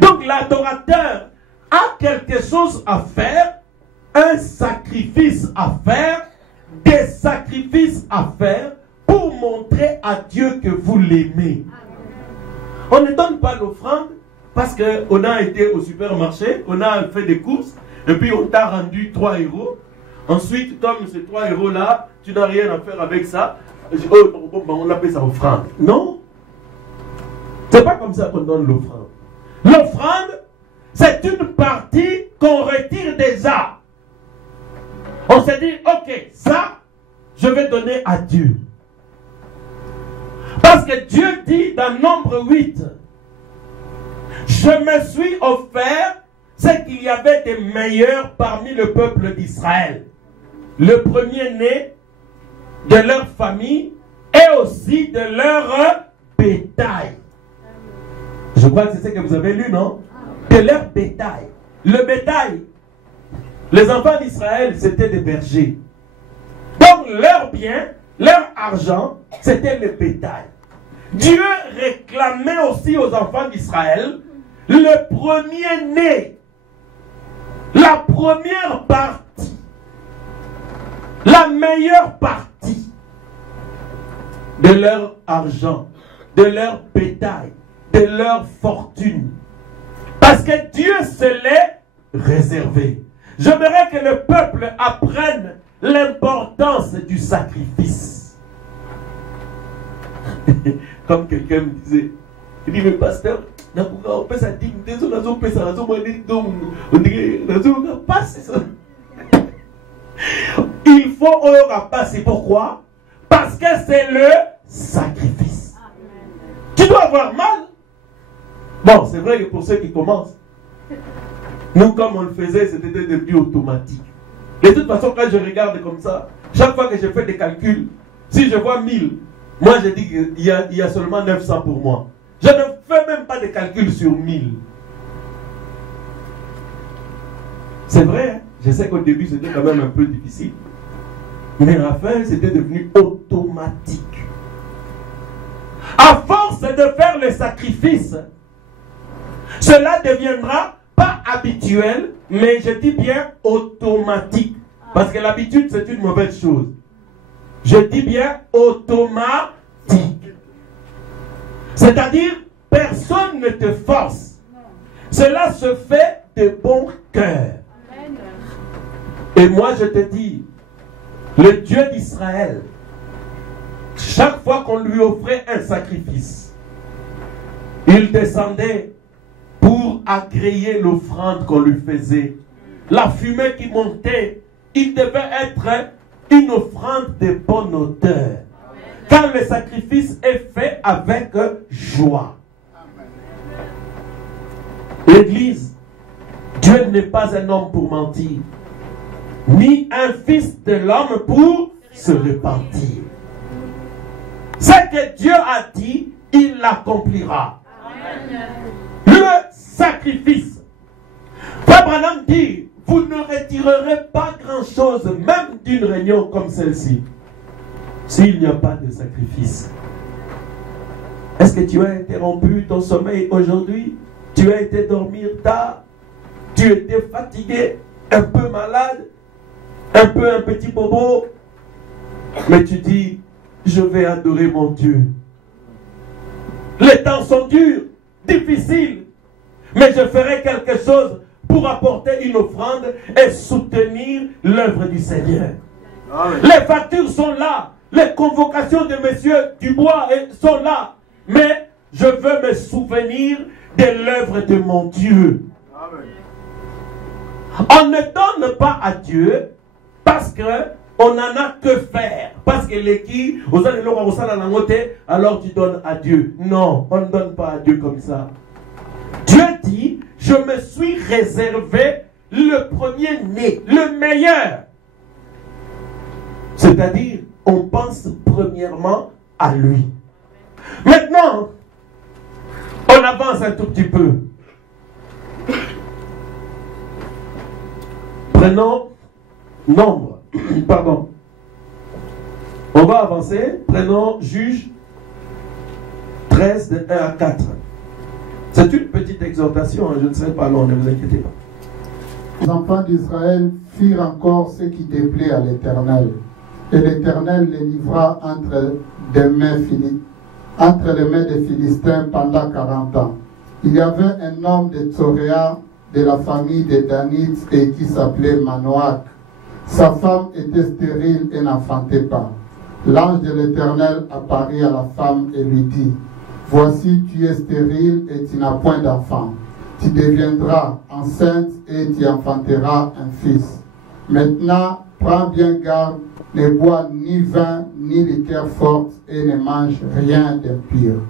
Donc l'adorateur a quelque chose à faire, un sacrifice à faire, des sacrifices à faire pour montrer à Dieu que vous l'aimez. On ne donne pas l'offrande parce qu'on a été au supermarché, on a fait des courses et puis on t'a rendu 3 €. Ensuite, comme ces 3 € là, tu n'as rien à faire avec ça, on appelle ça offrande. Non, c'est pas comme ça qu'on donne l'offrande. L'offrande, c'est une partie qu'on retire déjà. On s'est dit, ok, ça, je vais donner à Dieu. Parce que Dieu dit dans Nombre 8, je me suis offert ce qu'il y avait des meilleurs parmi le peuple d'Israël. Le premier-né de leur famille et aussi de leur bétail. Je crois que c'est ce que vous avez lu, non? De leur bétail. Le bétail, les enfants d'Israël, c'était des bergers. Donc leur bien, leur argent, c'était le bétail. Dieu réclamait aussi aux enfants d'Israël le premier-né, la première partie, la meilleure partie de leur argent, de leur bétail, de leur fortune. Parce que Dieu se l'est réservé. J'aimerais que le peuple apprenne l'importance du sacrifice. Comme quelqu'un me disait, il dit, mais pasteur, Il faut passer. Pourquoi? Parce que c'est le sacrifice. Tu dois avoir mal. Bon, c'est vrai que pour ceux qui commencent, nous, comme on le faisait, c'était devenu automatique. De toute façon, quand je regarde comme ça, chaque fois que je fais des calculs, si je vois 1000, moi je dis qu'il y a seulement 900 pour moi. Je ne fais même pas de calcul sur 1000. C'est vrai, hein? Je sais qu'au début c'était quand même un peu difficile. Mais à la fin, c'était devenu automatique. À force de faire le sacrifice, cela deviendra pas habituel, mais je dis bien automatique. Parce que l'habitude, c'est une mauvaise chose. Je dis bien automatique. C'est-à-dire, personne ne te force. Cela se fait de bon cœur. Et moi, je te dis, le Dieu d'Israël, chaque fois qu'on lui offrait un sacrifice, il descendait pour agréer l'offrande qu'on lui faisait. La fumée qui montait, il devait être une offrande de bonne odeur. Car le sacrifice est fait avec joie. L'Église, Dieu n'est pas un homme pour mentir, ni un fils de l'homme pour se repentir. Ce que Dieu a dit, il l'accomplira. Le sacrifice. Frère Branham dit, vous ne retirerez pas grand-chose, même d'une réunion comme celle-ci, s'il n'y a pas de sacrifice. Est-ce que tu as interrompu ton sommeil aujourd'hui? Tu as été dormir tard? Tu étais fatigué, un peu malade, un petit bobo? Mais tu dis, je vais adorer mon Dieu. Les temps sont durs, difficiles, mais je ferai quelque chose pour apporter une offrande et soutenir l'œuvre du Seigneur. Amen. Les factures sont là, les convocations de messieurs Dubois sont là, mais je veux me souvenir de l'œuvre de mon Dieu. Amen. On ne donne pas à Dieu parce qu'on n'en a que faire. Parce que l'équipe, alors tu donnes à Dieu. Non, on ne donne pas à Dieu comme ça. Dieu dit, je me suis réservé le premier-né, le meilleur. C'est-à-dire, on pense premièrement à lui. Maintenant, on avance un tout petit peu. Prenons nombre. Pardon. On va avancer. Prenons Juge 13 de 1 à 4. C'est une petite exhortation, je ne serai pas long, ne vous inquiétez pas. Les enfants d'Israël firent encore ce qui déplaît à l'Éternel. Et l'Éternel les livra entre les mains des Philistins pendant 40 ans. Il y avait un homme de Tsoréa, de la famille des Danites, et qui s'appelait Manoach. Sa femme était stérile et n'enfantait pas. L'ange de l'Éternel apparut à la femme et lui dit, voici, tu es stérile et tu n'as point d'enfant. Tu deviendras enceinte et tu enfanteras un fils. Maintenant, prends bien garde, ne bois ni vin ni liqueur forte et ne mange rien d'impur.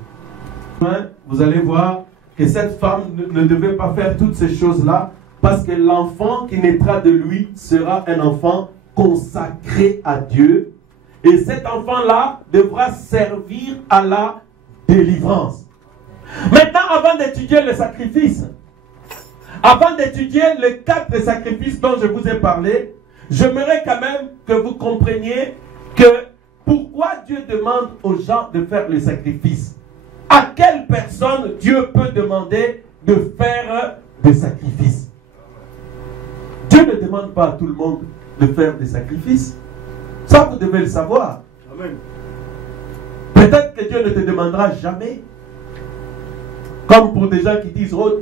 Vous allez voir que cette femme ne devait pas faire toutes ces choses-là parce que l'enfant qui naîtra de lui sera un enfant consacré à Dieu. Et cet enfant-là devra servir à la délivrance. Maintenant, avant d'étudier le sacrifice, avant d'étudier les 4 sacrifices dont je vous ai parlé, j'aimerais quand même que vous compreniez que pourquoi Dieu demande aux gens de faire le sacrifice. À quelle personne Dieu peut demander de faire des sacrifices? Dieu ne demande pas à tout le monde de faire des sacrifices. Ça, vous devez le savoir. Amen. Peut-être que Dieu ne te demandera jamais. Comme pour des gens qui disent, oh,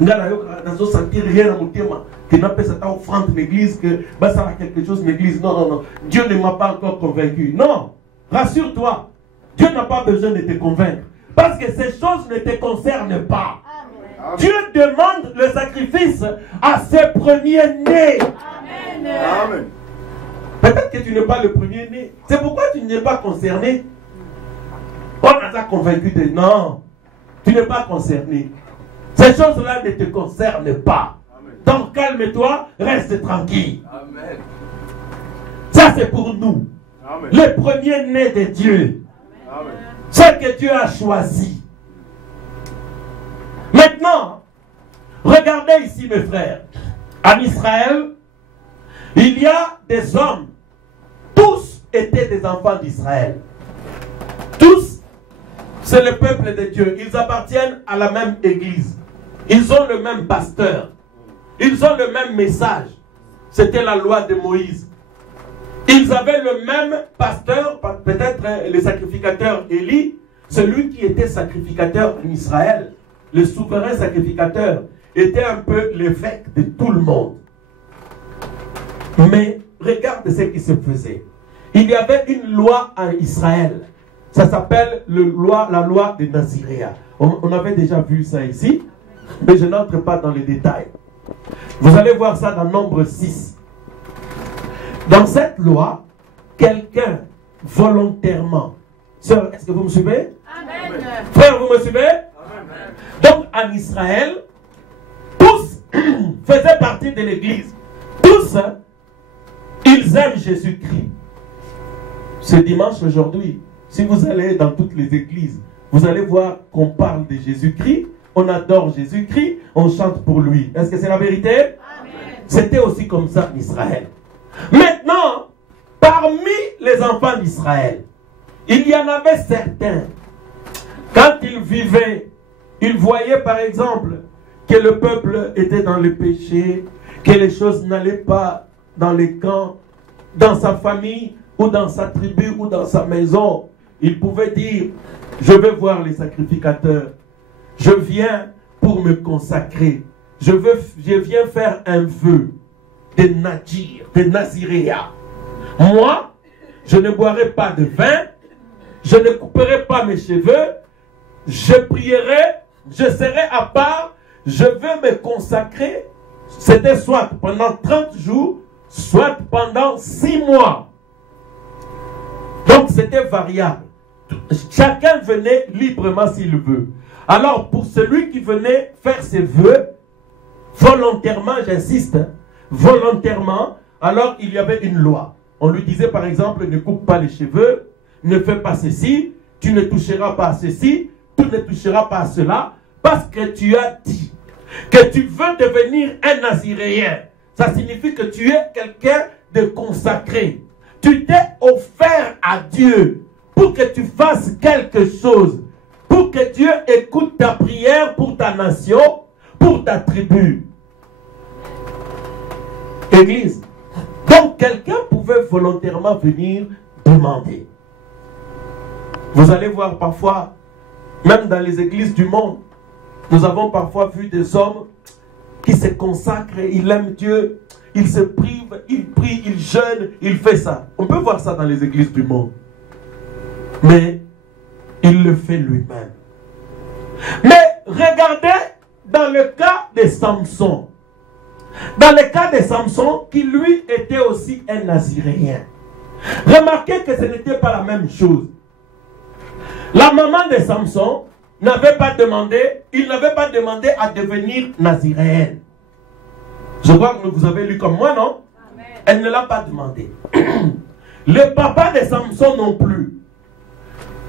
dans sentir rien à mon témoin, que n'a pas cette offrande l'église, que bah, ça va quelque chose l'église. Non, non, non. Dieu ne m'a pas encore convaincu. Non. Rassure-toi. Dieu n'a pas besoin de te convaincre. Parce que ces choses ne te concernent pas. Dieu demande le sacrifice à ses premiers-nés. Amen. Peut-être que tu n'es pas le premier-né. C'est pourquoi tu n'es pas concerné. On t'a convaincu de non, tu n'es pas concerné. Ces choses-là ne te concernent pas. Amen. Donc calme-toi, reste tranquille. Amen. Ça c'est pour nous. Amen. Les premiers-nés de Dieu. Amen. Ce que Dieu a choisi. Maintenant, regardez ici mes frères. En Israël, il y a des hommes. Tous étaient des enfants d'Israël. Tous, c'est le peuple de Dieu. Ils appartiennent à la même église. Ils ont le même pasteur. Ils ont le même message. C'était la loi de Moïse. Ils avaient le même pasteur, peut-être le sacrificateur Élie, celui qui était sacrificateur en Israël, le souverain sacrificateur, était un peu l'évêque de tout le monde. Mais regarde ce qui se faisait. Il y avait une loi en Israël. Ça s'appelle la loi de Naziréa. On avait déjà vu ça ici, mais je n'entre pas dans les détails. Vous allez voir ça dans Nombre 6. Dans cette loi, quelqu'un volontairement... Sœur, est-ce que vous me suivez? Amen. Frère, vous me suivez? Amen. Donc en Israël, tous faisaient partie de l'église. Tous, ils aiment Jésus-Christ. Ce dimanche aujourd'hui, si vous allez dans toutes les églises, vous allez voir qu'on parle de Jésus-Christ, on adore Jésus-Christ, on chante pour lui. Est-ce que c'est la vérité? Amen. C'était aussi comme ça en Israël. Maintenant, parmi les enfants d'Israël, il y en avait certains, quand ils vivaient, ils voyaient par exemple que le peuple était dans le péché, que les choses n'allaient pas dans les camps, dans sa famille, ou dans sa tribu, ou dans sa maison. Ils pouvaient dire, je vais voir les sacrificateurs, je viens pour me consacrer, je viens faire un vœu de Nadir, de Naziréa. Moi, je ne boirai pas de vin, je ne couperai pas mes cheveux, je prierai, je serai à part, je veux me consacrer. C'était soit pendant 30 jours, soit pendant 6 mois. Donc c'était variable. Chacun venait librement s'il veut. Alors pour celui qui venait faire ses vœux, volontairement, j'insiste, volontairement, alors il y avait une loi. On lui disait par exemple, ne coupe pas les cheveux, ne fais pas ceci, tu ne toucheras pas à ceci, tu ne toucheras pas à cela, parce que tu as dit que tu veux devenir un naziréen. Ça signifie que tu es quelqu'un de consacré. Tu t'es offert à Dieu pour que tu fasses quelque chose, pour que Dieu écoute ta prière pour ta nation, pour ta tribu. Église. Donc quelqu'un pouvait volontairement venir demander. Vous allez voir parfois, même dans les églises du monde, nous avons parfois vu des hommes qui se consacrent, ils aiment Dieu, ils se privent, ils prient, ils jeûnent, ils font ça. On peut voir ça dans les églises du monde. Mais il le fait lui-même. Mais regardez dans le cas de Samson. Dans le cas de Samson, qui lui était aussi un naziréen. Remarquez que ce n'était pas la même chose. La maman de Samson n'avait pas demandé, il n'avait pas demandé à devenir naziréenne. Je crois que vous avez lu comme moi, non? Amen. Elle ne l'a pas demandé. Le papa de Samson non plus.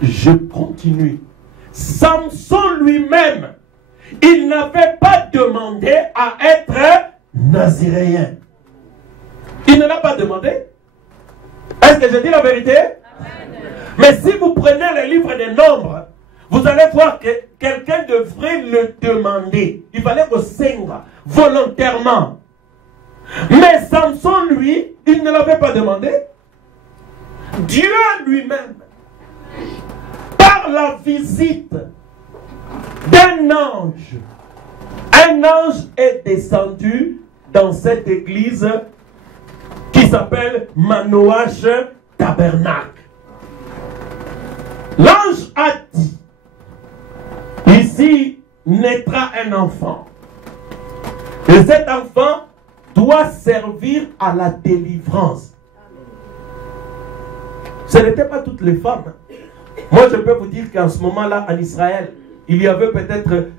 Je continue. Samson lui-même, il n'avait pas demandé à être naziréen. Il ne l'a pas demandé. Est-ce que je dis la vérité? Amen. Mais si vous prenez le livre des Nombres, vous allez voir que quelqu'un devrait le demander. Il fallait que Senga volontairement. Mais Samson, lui, il ne l'avait pas demandé. Dieu lui-même, par la visite d'un ange, un ange est descendu dans cette église qui s'appelle Manoach Tabernacle. L'ange a dit, ici, naîtra un enfant. Et cet enfant doit servir à la délivrance. Ce n'était pas toutes les femmes. Moi, je peux vous dire qu'en ce moment-là, en Israël, il y avait peut-être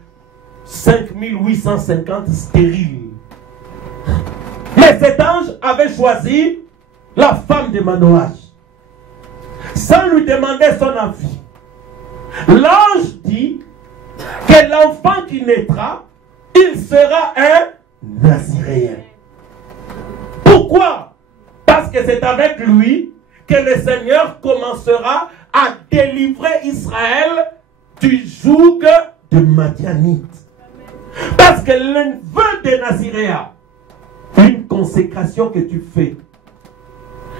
5850 stériles. Mais cet ange avait choisi la femme de Manoach, sans lui demander son avis. L'ange dit que l'enfant qui naîtra, il sera un Naziréen. Pourquoi? Parce que c'est avec lui que le Seigneur commencera à délivrer Israël du joug de Madianite. Parce que le vœu des Naziréens, une consécration que tu fais,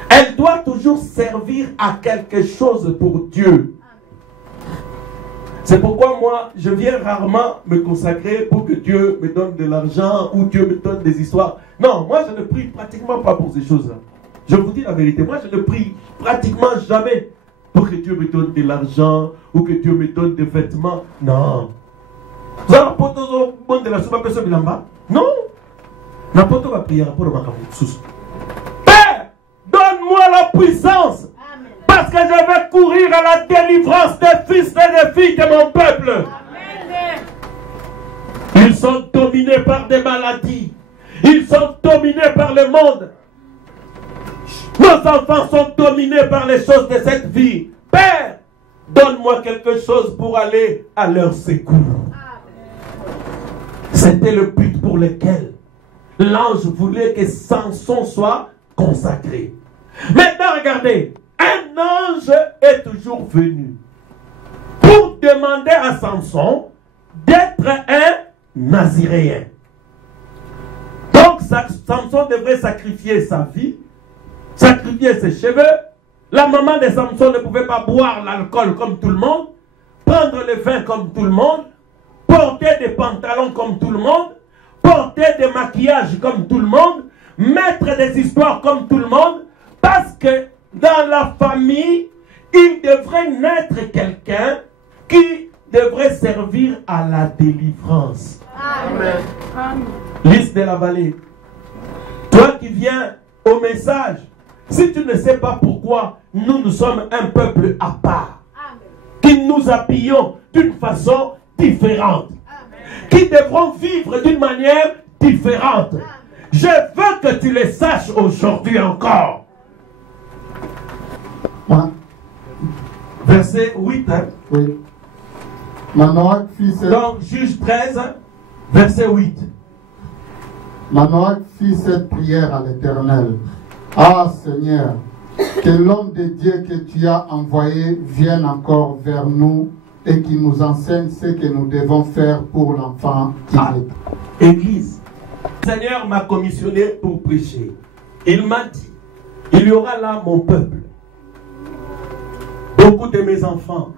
elle doit toujours servir à quelque chose pour Dieu. C'est pourquoi moi, je viens rarement me consacrer pour que Dieu me donne de l'argent ou Dieu me donne des histoires. Non, moi je ne prie pratiquement pas pour ces choses-là. Je vous dis la vérité, moi je ne prie pratiquement jamais pour que Dieu me donne de l'argent ou que Dieu me donne des vêtements. Non. Vous avez un de la soupe à personne là-bas? Non. N'importe quoi prier pour le Père, donne-moi la puissance. Parce que je vais courir à la délivrance des fils et des filles de mon peuple. Amen. Ils sont dominés par des maladies. Ils sont dominés par le monde. Nos enfants sont dominés par les choses de cette vie. Père, donne-moi quelque chose pour aller à leur secours. C'était le but pour lequel l'ange voulait que Samson soit consacré. Maintenant, regardez. Un ange est toujours venu pour demander à Samson d'être un Naziréen. Donc Samson devrait sacrifier sa vie, sacrifier ses cheveux. La maman de Samson ne pouvait pas boire l'alcool comme tout le monde, prendre le vin comme tout le monde, porter des pantalons comme tout le monde, porter des maquillages comme tout le monde, mettre des histoires comme tout le monde, parce que dans la famille, il devrait naître quelqu'un qui devrait servir à la délivrance. Amen. Amen. Lys de la vallée, toi qui viens au message, si tu ne sais pas pourquoi nous sommes un peuple à part, amen, qui nous habillons d'une façon différente, amen, qui devront vivre d'une manière différente, amen, je veux que tu le saches aujourd'hui encore. Verset 8. Hein? Oui. Manoach fit cette... Donc, Juge 13, verset 8. Manoach fit cette prière à l'Éternel. Ah Seigneur, que l'homme de Dieu que tu as envoyé vienne encore vers nous et qu'il nous enseigne ce que nous devons faire pour l'enfant qui est. Église, le Seigneur m'a commissionné pour prêcher. Il m'a dit, il y aura là mon peuple. Beaucoup de mes enfants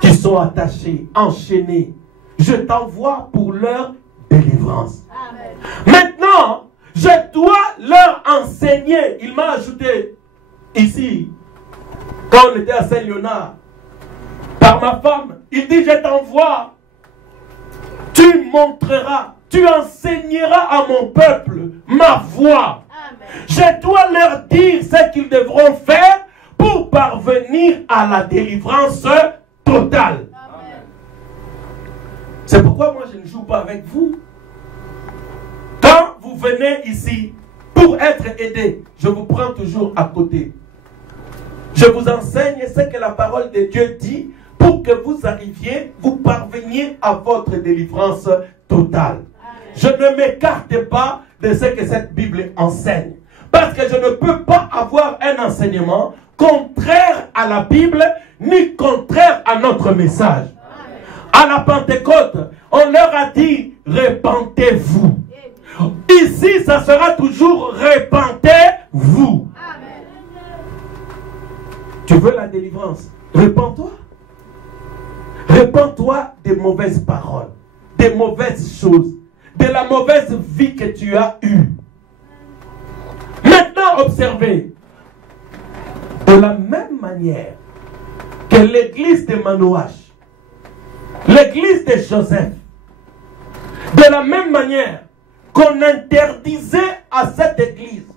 qui sont attachés, enchaînés, je t'envoie pour leur délivrance. Amen. Maintenant, je dois leur enseigner. Il m'a ajouté ici, quand on était à Saint-Léonard, par ma femme, il dit, je t'envoie, tu montreras, tu enseigneras à mon peuple ma voix. Amen. Je dois leur dire ce qu'ils devront faire pour parvenir à la délivrance totale. C'est pourquoi moi je ne joue pas avec vous. Quand vous venez ici pour être aidé, je vous prends toujours à côté. Je vous enseigne ce que la parole de Dieu dit pour que vous arriviez, vous parveniez à votre délivrance totale. Je ne m'écarte pas de ce que cette Bible enseigne. Parce que je ne peux pas avoir un enseignement contraire à la Bible, ni contraire à notre message. À la Pentecôte, on leur a dit, répentez-vous. Ici, ça sera toujours, répentez-vous. Tu veux la délivrance? Répands-toi. Répands-toi des mauvaises paroles, des mauvaises choses, de la mauvaise vie que tu as eue. Maintenant, observez. De la même manière que l'église de Manoach, l'église de Joseph, De la même manière qu'on interdisait à cette église.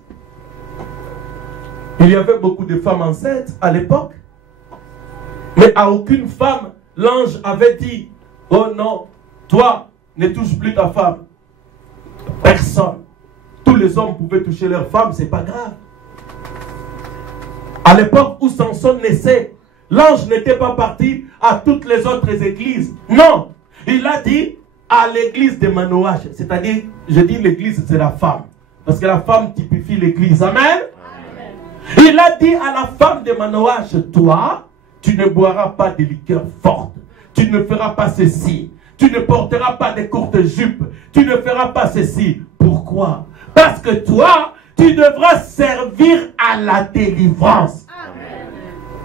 Il y avait beaucoup de femmes enceintes à l'époque. Mais à aucune femme, l'ange avait dit, oh non, toi, ne touche plus ta femme. Personne. Tous les hommes pouvaient toucher leur femme, c'est pas grave. À l'époque où Samson naissait, l'ange n'était pas parti à toutes les autres églises. Non, il a dit à l'église de Manoach. C'est-à-dire, je dis l'église, c'est la femme. Parce que la femme typifie l'église. Amen. Amen. Il a dit à la femme de Manoach, toi, tu ne boiras pas de liqueur forte. Tu ne feras pas ceci. Tu ne porteras pas de courtes jupes. Tu ne feras pas ceci. Pourquoi? Parce que toi, tu devras servir à la délivrance. Amen.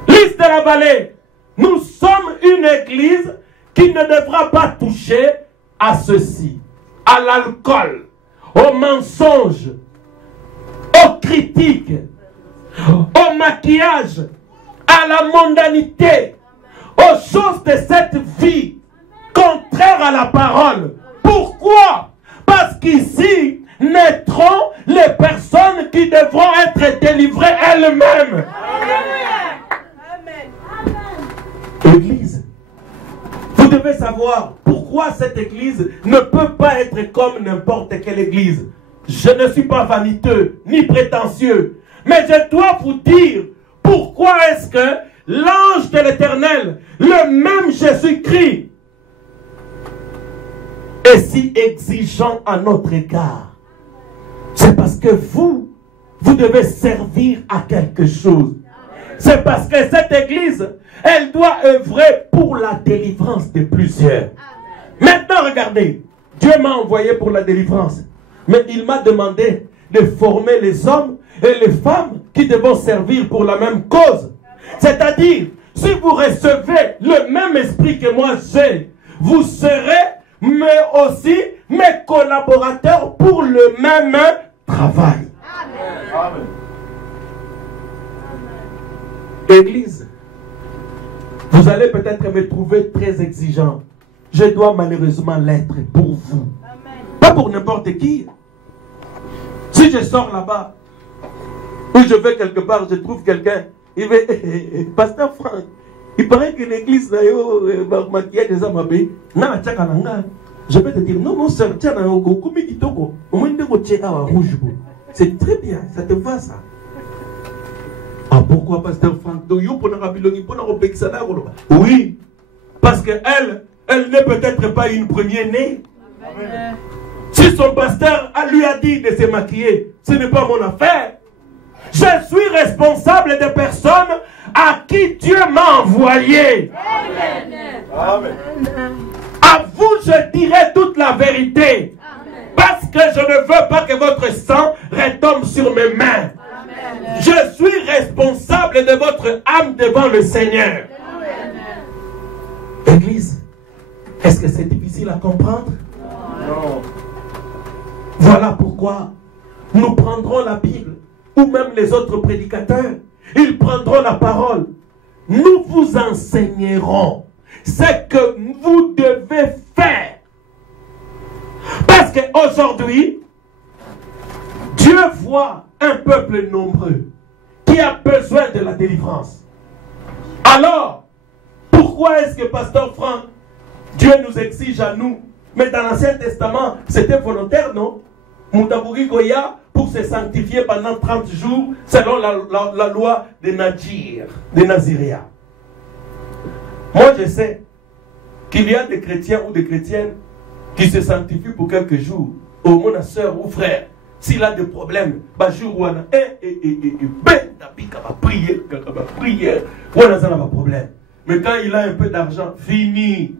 Lys de la vallée, nous sommes une église qui ne devra pas toucher à ceci, à l'alcool, au mensonge, aux critiques, au maquillage, à la mondanité, aux choses de cette vie contraires à la parole. Pourquoi? Parce qu'ici naîtront les personnes qui devront être délivrées elles-mêmes. Église, vous devez savoir pourquoi cette église ne peut pas être comme n'importe quelle église. Je ne suis pas vaniteux ni prétentieux, mais je dois vous dire pourquoi est-ce que l'ange de l'Éternel, le même Jésus-Christ, est si exigeant à notre égard. C'est parce que vous devez servir à quelque chose. C'est parce que cette église, elle doit œuvrer pour la délivrance de plusieurs. Maintenant, regardez, Dieu m'a envoyé pour la délivrance. Mais il m'a demandé de former les hommes et les femmes qui devront servir pour la même cause. C'est-à-dire, si vous recevez le même esprit que moi j'ai, vous serez mais aussi mes collaborateurs pour le même travail. Amen. Église, vous allez peut-être me trouver très exigeant. Je dois malheureusement l'être pour vous. Amen. Pas pour n'importe qui. Si je sors là-bas, ou je vais quelque part, je trouve quelqu'un, il va, Pasteur Franck, il paraît que l'église, je vais te dire, non, mon soeur, c'est très bien, ça te va ça. Ah, pourquoi Pasteur Franck? Oui, parce qu'elle n'est peut-être pas une première-née. Si son pasteur lui a dit de se maquiller, ce n'est pas mon affaire. Je suis responsable des personnes à qui Dieu m'a envoyé. Amen. Amen. À vous, je dirai toute la vérité. Amen. Parce que je ne veux pas que votre sang retombe sur mes mains. Amen. Je suis responsable de votre âme devant le Seigneur. Amen. Église, est-ce que c'est difficile à comprendre? Non. Voilà pourquoi nous prendrons la Bible, ou même les autres prédicateurs, ils prendront la parole. Nous vous enseignerons ce que vous devez faire. Parce qu'aujourd'hui, Dieu voit un peuple nombreux qui a besoin de la délivrance. Alors, pourquoi est-ce que Pasteur Franck, Dieu nous exige à nous? Mais dans l'Ancien Testament, c'était volontaire, non? Moutabouri Goya, pour se sanctifier pendant 30 jours, selon la loi des Nazir, des Naziréas. Moi, je sais qu'il y a des chrétiens ou des chrétiennes qui se sanctifient pour quelques jours. Au mon soeur ou frère, s'il a des problèmes, jour où on a prière, on a un problème. Mais quand il a un peu d'argent, fini.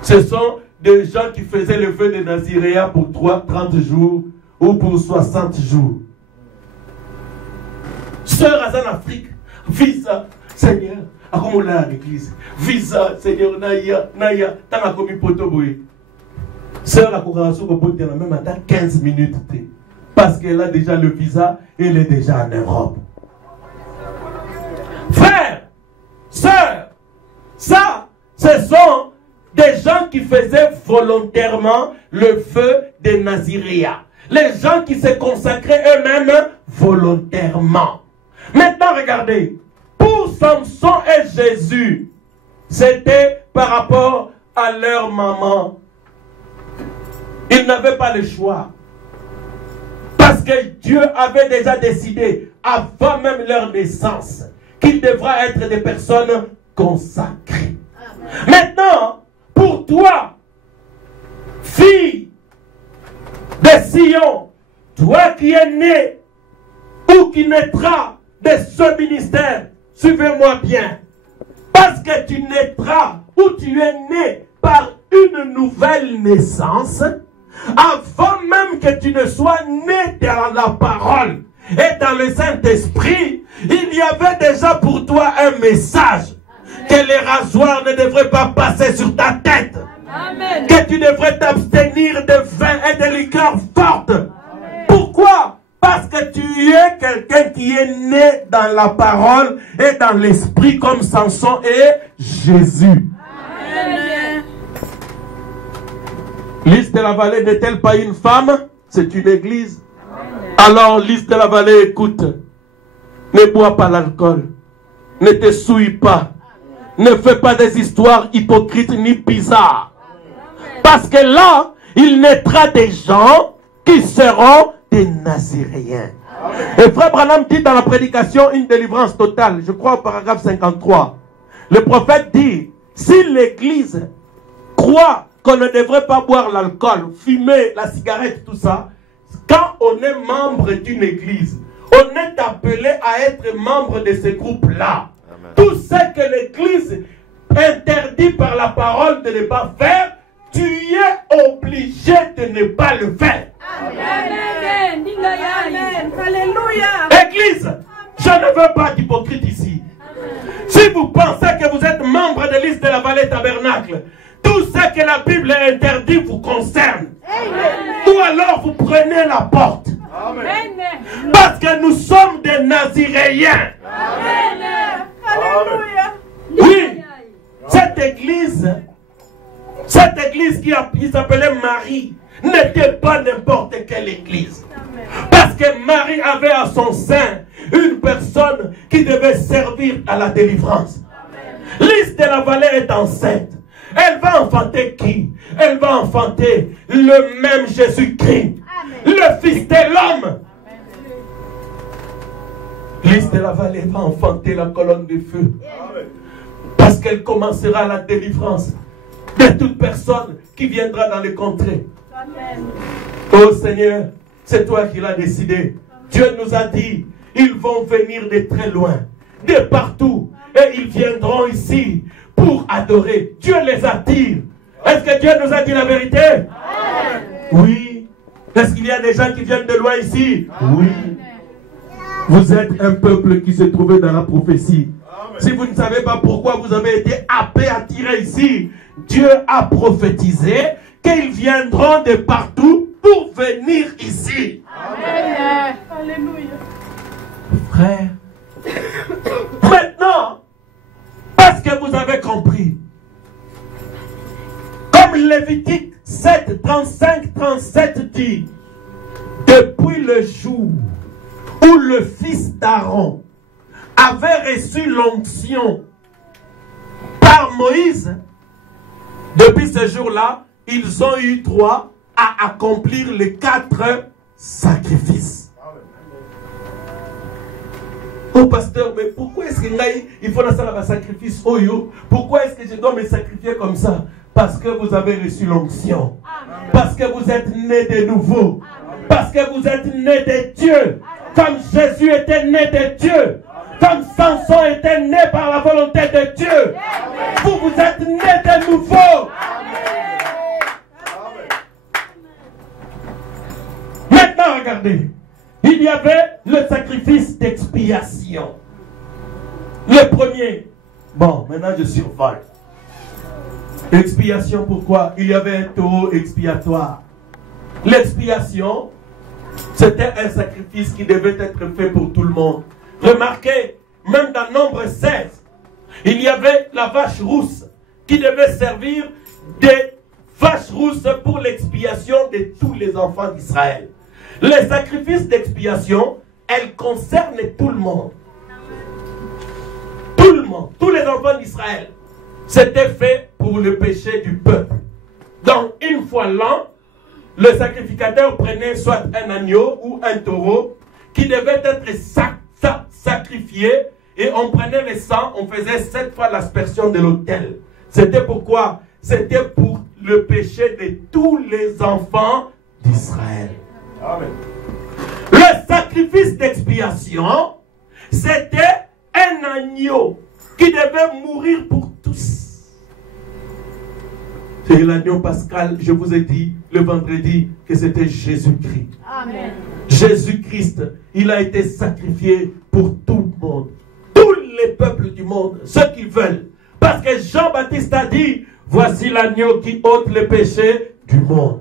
Ce sont des gens qui faisaient le vœu de Naziréa pour 30 jours ou pour 60 jours. Sœur en Afrique, visa, Seigneur, à comment on à l'église, visa, Seigneur, Naya, t'as la commis potoboé. Sœur, la courage au bout de la même attend 15 minutes, parce qu'elle a déjà le visa et elle est déjà en Europe. Frère, sœur, ça, ce sont des gens qui faisaient volontairement le feu des Naziréens. Les gens qui se consacraient eux-mêmes volontairement. Maintenant, regardez. Pour Samson et Jésus, c'était par rapport à leur maman. Ils n'avaient pas le choix. Parce que Dieu avait déjà décidé, avant même leur naissance, qu'ils devraient être des personnes consacrées. Maintenant, pour toi, fille de Sion, toi qui es né ou qui naîtras de ce ministère, suivez-moi bien. Parce que tu naîtras ou tu es né par une nouvelle naissance, avant même que tu ne sois né dans la parole et dans le Saint-Esprit, il y avait déjà pour toi un message. Que les rasoirs ne devraient pas passer sur ta tête. Amen. Que tu devrais t'abstenir de vin et de liqueurs fortes. Amen. Pourquoi? Parce que tu es quelqu'un qui est né dans la parole et dans l'esprit comme Samson et Jésus. Amen. Lys de la Vallée n'est-elle pas une femme? C'est une église. Amen. Alors Lys de la Vallée, écoute. Ne bois pas l'alcool. Ne te souille pas. Ne fais pas des histoires hypocrites ni bizarres. Parce que là, il naîtra des gens qui seront des Naziréens. Et Frère Branham dit dans la prédication une délivrance totale, je crois au paragraphe 53. Le prophète dit, si l'Église croit qu'on ne devrait pas boire l'alcool, fumer, la cigarette, tout ça, quand on est membre d'une Église, on est appelé à être membre de ce groupe-là. Tout ce que l'Église interdit par la parole de ne pas faire, tu es obligé de ne pas le faire. Amen. Amen. Alléluia. Église, je ne veux pas d'hypocrite ici. Amen. Si vous pensez que vous êtes membre de Lys de la Vallée Tabernacle, tout ce que la Bible interdit vous concerne. Amen. Ou alors vous prenez la porte. Amen. Parce que nous sommes des Naziréens. Amen. Alléluia. Oui, cette église qui s'appelait Marie n'était pas n'importe quelle église. Parce que Marie avait à son sein une personne qui devait servir à la délivrance. Lys de la Vallée est enceinte. Elle va enfanter qui? Elle va enfanter le même Jésus-Christ, le Fils de l'homme. Lys de la Vallée va enfanter la colonne de feu. Parce qu'elle commencera la délivrance de toute personne qui viendra dans les contrées. Amen. Oh Seigneur, c'est toi qui l'as décidé. Dieu nous a dit, ils vont venir de très loin, de partout, et ils viendront ici pour adorer. Dieu les attire. Est-ce que Dieu nous a dit la vérité? Amen. Oui. Est-ce qu'il y a des gens qui viennent de loin ici? Oui. Vous êtes un peuple qui se trouvait dans la prophétie. Amen. Si vous ne savez pas pourquoi vous avez été appelés, attirés ici, Dieu a prophétisé qu'ils viendront de partout pour venir ici. Amen. Alléluia. Frère, maintenant, parce que vous avez compris, comme Lévitique 7, 35, 37 dit, depuis le jour où le fils d'Aaron avait reçu l'onction par Moïse, depuis ce jour-là, ils ont eu droit à accomplir les 4 sacrifices. Oh pasteur, mais pourquoi est-ce qu'il faut lancer un sacrifice? Pourquoi est-ce que je dois me sacrifier comme ça? Parce que vous avez reçu l'onction. Parce que vous êtes nés de nouveau. Parce que vous êtes nés de Dieu. Comme Jésus était né de Dieu. Comme Samson était né par la volonté de Dieu. Vous, vous êtes nés de nouveau. Maintenant, regardez. Il y avait le sacrifice d'expiation. Le premier. Bon, maintenant je survole. Expiation, pourquoi? Il y avait un taureau expiatoire. L'expiation, c'était un sacrifice qui devait être fait pour tout le monde. Remarquez, même dans Nombre 16, il y avait la vache rousse qui devait servir de vache rousse pour l'expiation de tous les enfants d'Israël. Les sacrifices d'expiation, elles concernent tout le monde. Tout le monde, tous les enfants d'Israël. C'était fait pour le péché du peuple. Donc, une fois l'an, le sacrificateur prenait soit un agneau ou un taureau qui devait être sacrifié, et on prenait le sang, on faisait 7 fois l'aspersion de l'autel. C'était pourquoi? C'était pour le péché de tous les enfants d'Israël. Amen. Le sacrifice d'expiation, c'était un agneau qui devait mourir pour tous. C'est l'agneau pascal, je vous ai dit le vendredi que c'était Jésus-Christ. Amen. Jésus-Christ, il a été sacrifié pour tout le monde. Tous les peuples du monde, ceux qui veulent. Parce que Jean-Baptiste a dit, voici l'agneau qui ôte le péché du monde.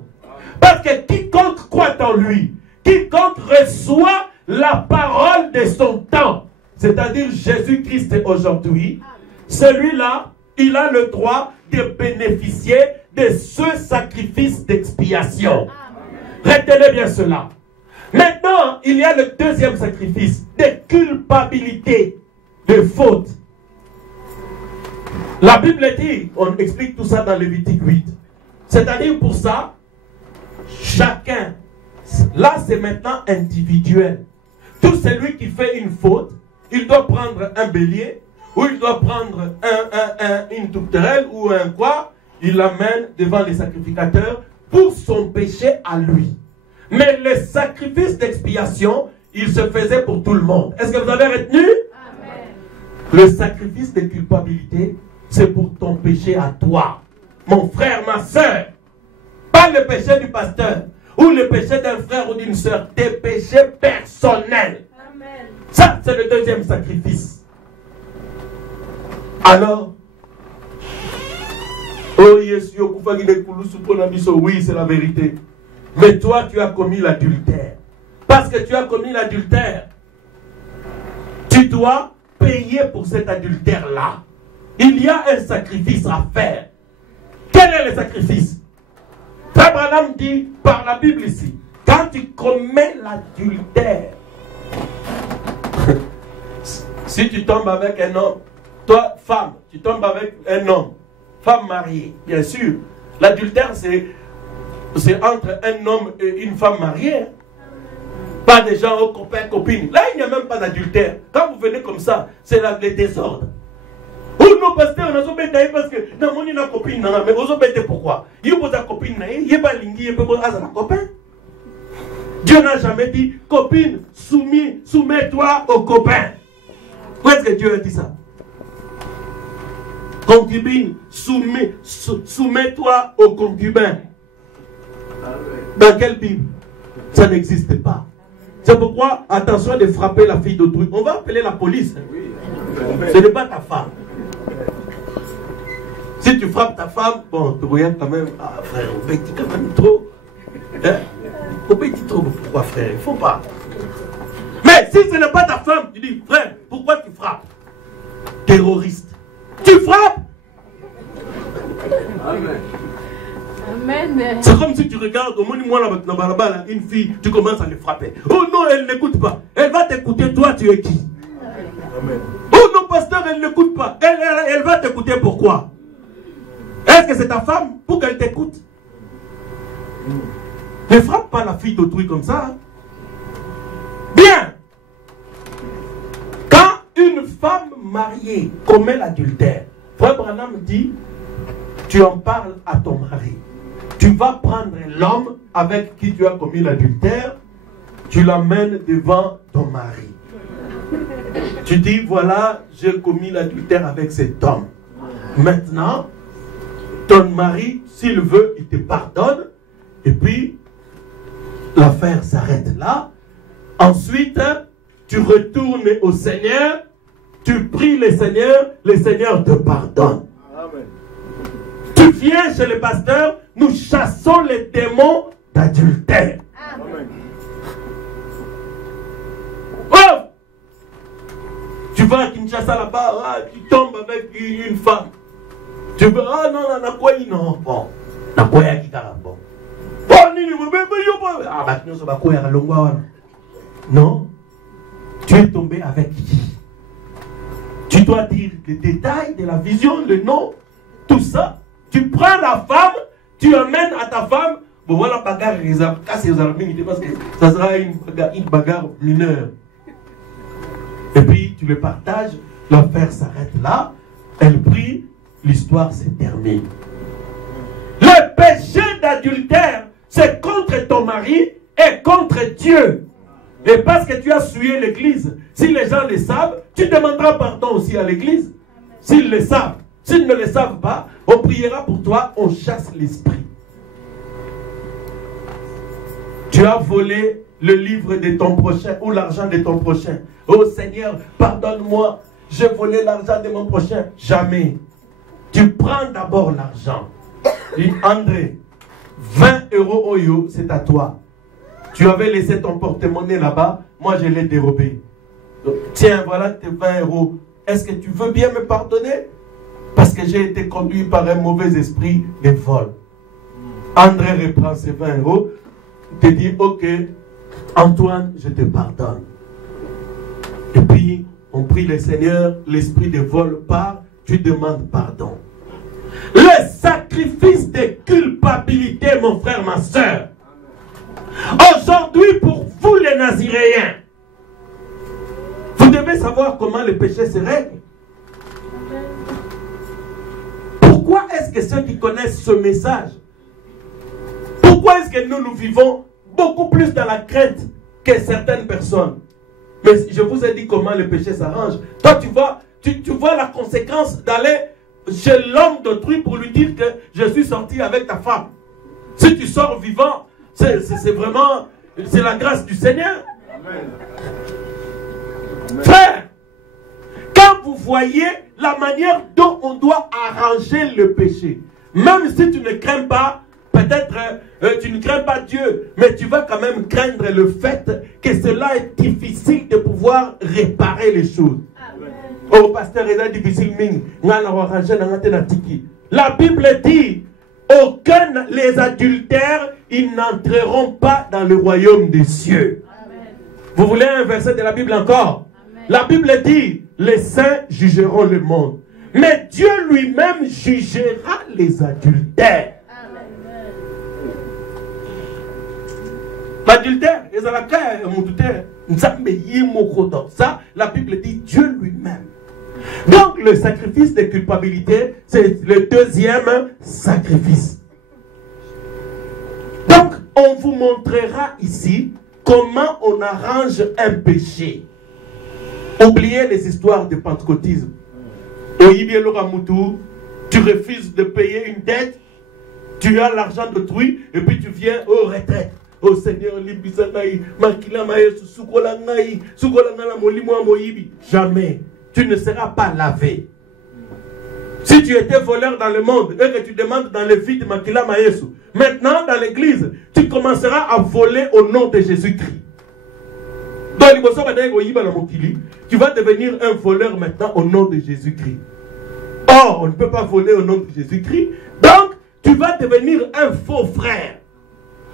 Parce que quiconque croit en lui, quiconque reçoit la parole de son temps, c'est-à-dire Jésus-Christ aujourd'hui, celui-là, il a le droit de bénéficier de ce sacrifice d'expiation. Retenez bien cela. Maintenant, il y a le deuxième sacrifice de culpabilité, de faute. La Bible dit, on explique tout ça dans Lévitique 8. C'est-à-dire pour ça, chacun, là c'est maintenant individuel. Tout celui qui fait une faute, il doit prendre un bélier, ou il doit prendre une tourterelle, ou un quoi, il l'amène devant les sacrificateurs pour son péché à lui. Mais le sacrifice d'expiation, il se faisait pour tout le monde. Est-ce que vous avez retenu? Amen. Le sacrifice de culpabilité, c'est pour ton péché à toi. Mon frère, ma soeur. Pas le péché du pasteur, ou le péché d'un frère ou d'une soeur. Tes péchés personnels. Amen. Ça, c'est le deuxième sacrifice. Alors, oh yes, oui, c'est la vérité. Mais toi, tu as commis l'adultère. Parce que tu as commis l'adultère, tu dois payer pour cet adultère-là. Il y a un sacrifice à faire. Quel est le sacrifice? Frère Branham dit par la Bible ici, quand tu commets l'adultère, si tu tombes avec un homme, toi, femme, tu tombes avec un homme, femme mariée, bien sûr, l'adultère c'est entre un homme et une femme mariée. Pas des gens aux copains, copines. Là, il n'y a même pas d'adultère. Quand vous venez comme ça, c'est le désordre. Ou nos pasteurs, on a bêté parce que dans mon une copine, mais vous bêté pourquoi? Il y a une copine, il y a pas l'ingui, il y a pas de copain. Dieu n'a jamais dit, copine, soumets-toi au copain. Où est-ce que Dieu a dit ça? Concubine, soumets-toi au concubin. Dans quelle Bible? Ça n'existe pas. C'est pourquoi, attention de frapper la fille d'autrui. On va appeler la police. Ce n'est pas ta femme. Si tu frappes ta femme, bon, tu regardes quand même. Ah, frère, on dit quand même trop. Hein? On dit trop. Pourquoi, frère? Il ne faut pas. Mais si ce n'est pas ta femme, tu dis, frère, pourquoi tu frappes? Terroriste. Tu frappes? Amen. Amen. C'est comme si tu regardes au moins une fille, tu commences à le frapper. Oh non, elle n'écoute pas. Elle va t'écouter, toi tu es qui? Amen. Oh non, pasteur, elle n'écoute pas. Elle va t'écouter pourquoi? Est-ce que c'est ta femme pour qu'elle t'écoute? Ne frappe pas la fille d'autrui comme ça. Bien. Quand une femme mariée commet l'adultère, Frère Branham dit, tu en parles à ton mari. Tu vas prendre l'homme avec qui tu as commis l'adultère, tu l'amènes devant ton mari. Tu dis, voilà, j'ai commis l'adultère avec cet homme. Maintenant, ton mari, s'il veut, il te pardonne. Et puis, l'affaire s'arrête là. Ensuite, tu retournes au Seigneur, tu pries le Seigneur te pardonne. Amen. Tu viens chez le pasteur, nous chassons les démons d'adultère. Amen. Oh! Tu vas à Kinshasa là-bas, tu tombes avec une femme. Tu veux, ah non, quoi, non, bon. Non. Tu es tombé avec qui? Tu dois dire les détails de la vision, le nom, tout ça. Tu prends la femme, tu amènes à ta femme. Bon, voilà, bagarre, parce que ça sera une bagarre mineure. Et puis, tu le partages, l'affaire s'arrête là. Elle prie, l'histoire se termine. Le péché d'adultère, c'est contre ton mari et contre Dieu. Et parce que tu as souillé l'église, si les gens le savent, tu demanderas pardon aussi à l'église. S'ils le savent. S'ils ne le savent pas, on priera pour toi, on chasse l'esprit. Tu as volé le livre de ton prochain ou l'argent de ton prochain. Oh Seigneur, pardonne-moi, j'ai volé l'argent de mon prochain. Jamais. Tu prends d'abord l'argent. Dis, André, 20 € Oyo, c'est à toi. Tu avais laissé ton porte-monnaie là-bas, moi je l'ai dérobé. Donc, tiens, voilà tes 20 €. Est-ce que tu veux bien me pardonner? Parce que j'ai été conduit par un mauvais esprit de vol. André reprend ses 20 €, te dit, ok, Antoine, je te pardonne. Et puis, on prie le Seigneur, l'esprit de vol part, tu demandes pardon. Le sacrifice de culpabilité, mon frère, ma soeur. Aujourd'hui, pour vous les Naziréens, vous devez savoir comment le péché se règle. Pourquoi est-ce que ceux qui connaissent ce message, pourquoi est-ce que nous vivons beaucoup plus dans la crainte que certaines personnes? Mais je vous ai dit comment le péché s'arrange. Toi, tu vois la conséquence d'aller chez l'homme d'autrui pour lui dire que je suis sorti avec ta femme. Si tu sors vivant, c'est vraiment, c'est la grâce du Seigneur. Amen. Frère, quand vous voyez la manière dont on doit arranger le péché, même si tu ne crains pas, peut-être tu ne crains pas Dieu, mais tu vas quand même craindre le fait que cela est difficile de pouvoir réparer les choses. Amen. Oh, pasteur, c'est difficile. La Bible dit, aucun les adultères, ils n'entreront pas dans le royaume des cieux. Amen. Vous voulez un verset de la Bible encore? Amen. La Bible dit, les saints jugeront le monde, mais Dieu lui-même jugera les adultères. L'adultère, ça, la Bible dit Dieu lui-même. Donc, le sacrifice de culpabilité, c'est le deuxième sacrifice. Donc, on vous montrera ici comment on arrange un péché. Oubliez les histoires de pentecôtisme. Tu refuses de payer une dette, tu as l'argent d'autrui, et puis tu viens aux retraites. Oh Seigneur, jamais. Tu ne seras pas lavé. Si tu étais voleur dans le monde et que tu demandes dans le vide, maintenant dans l'église, tu commenceras à voler au nom de Jésus-Christ. Tu vas devenir un voleur maintenant au nom de Jésus-Christ. Or, on ne peut pas voler au nom de Jésus-Christ. Donc, tu vas devenir un faux frère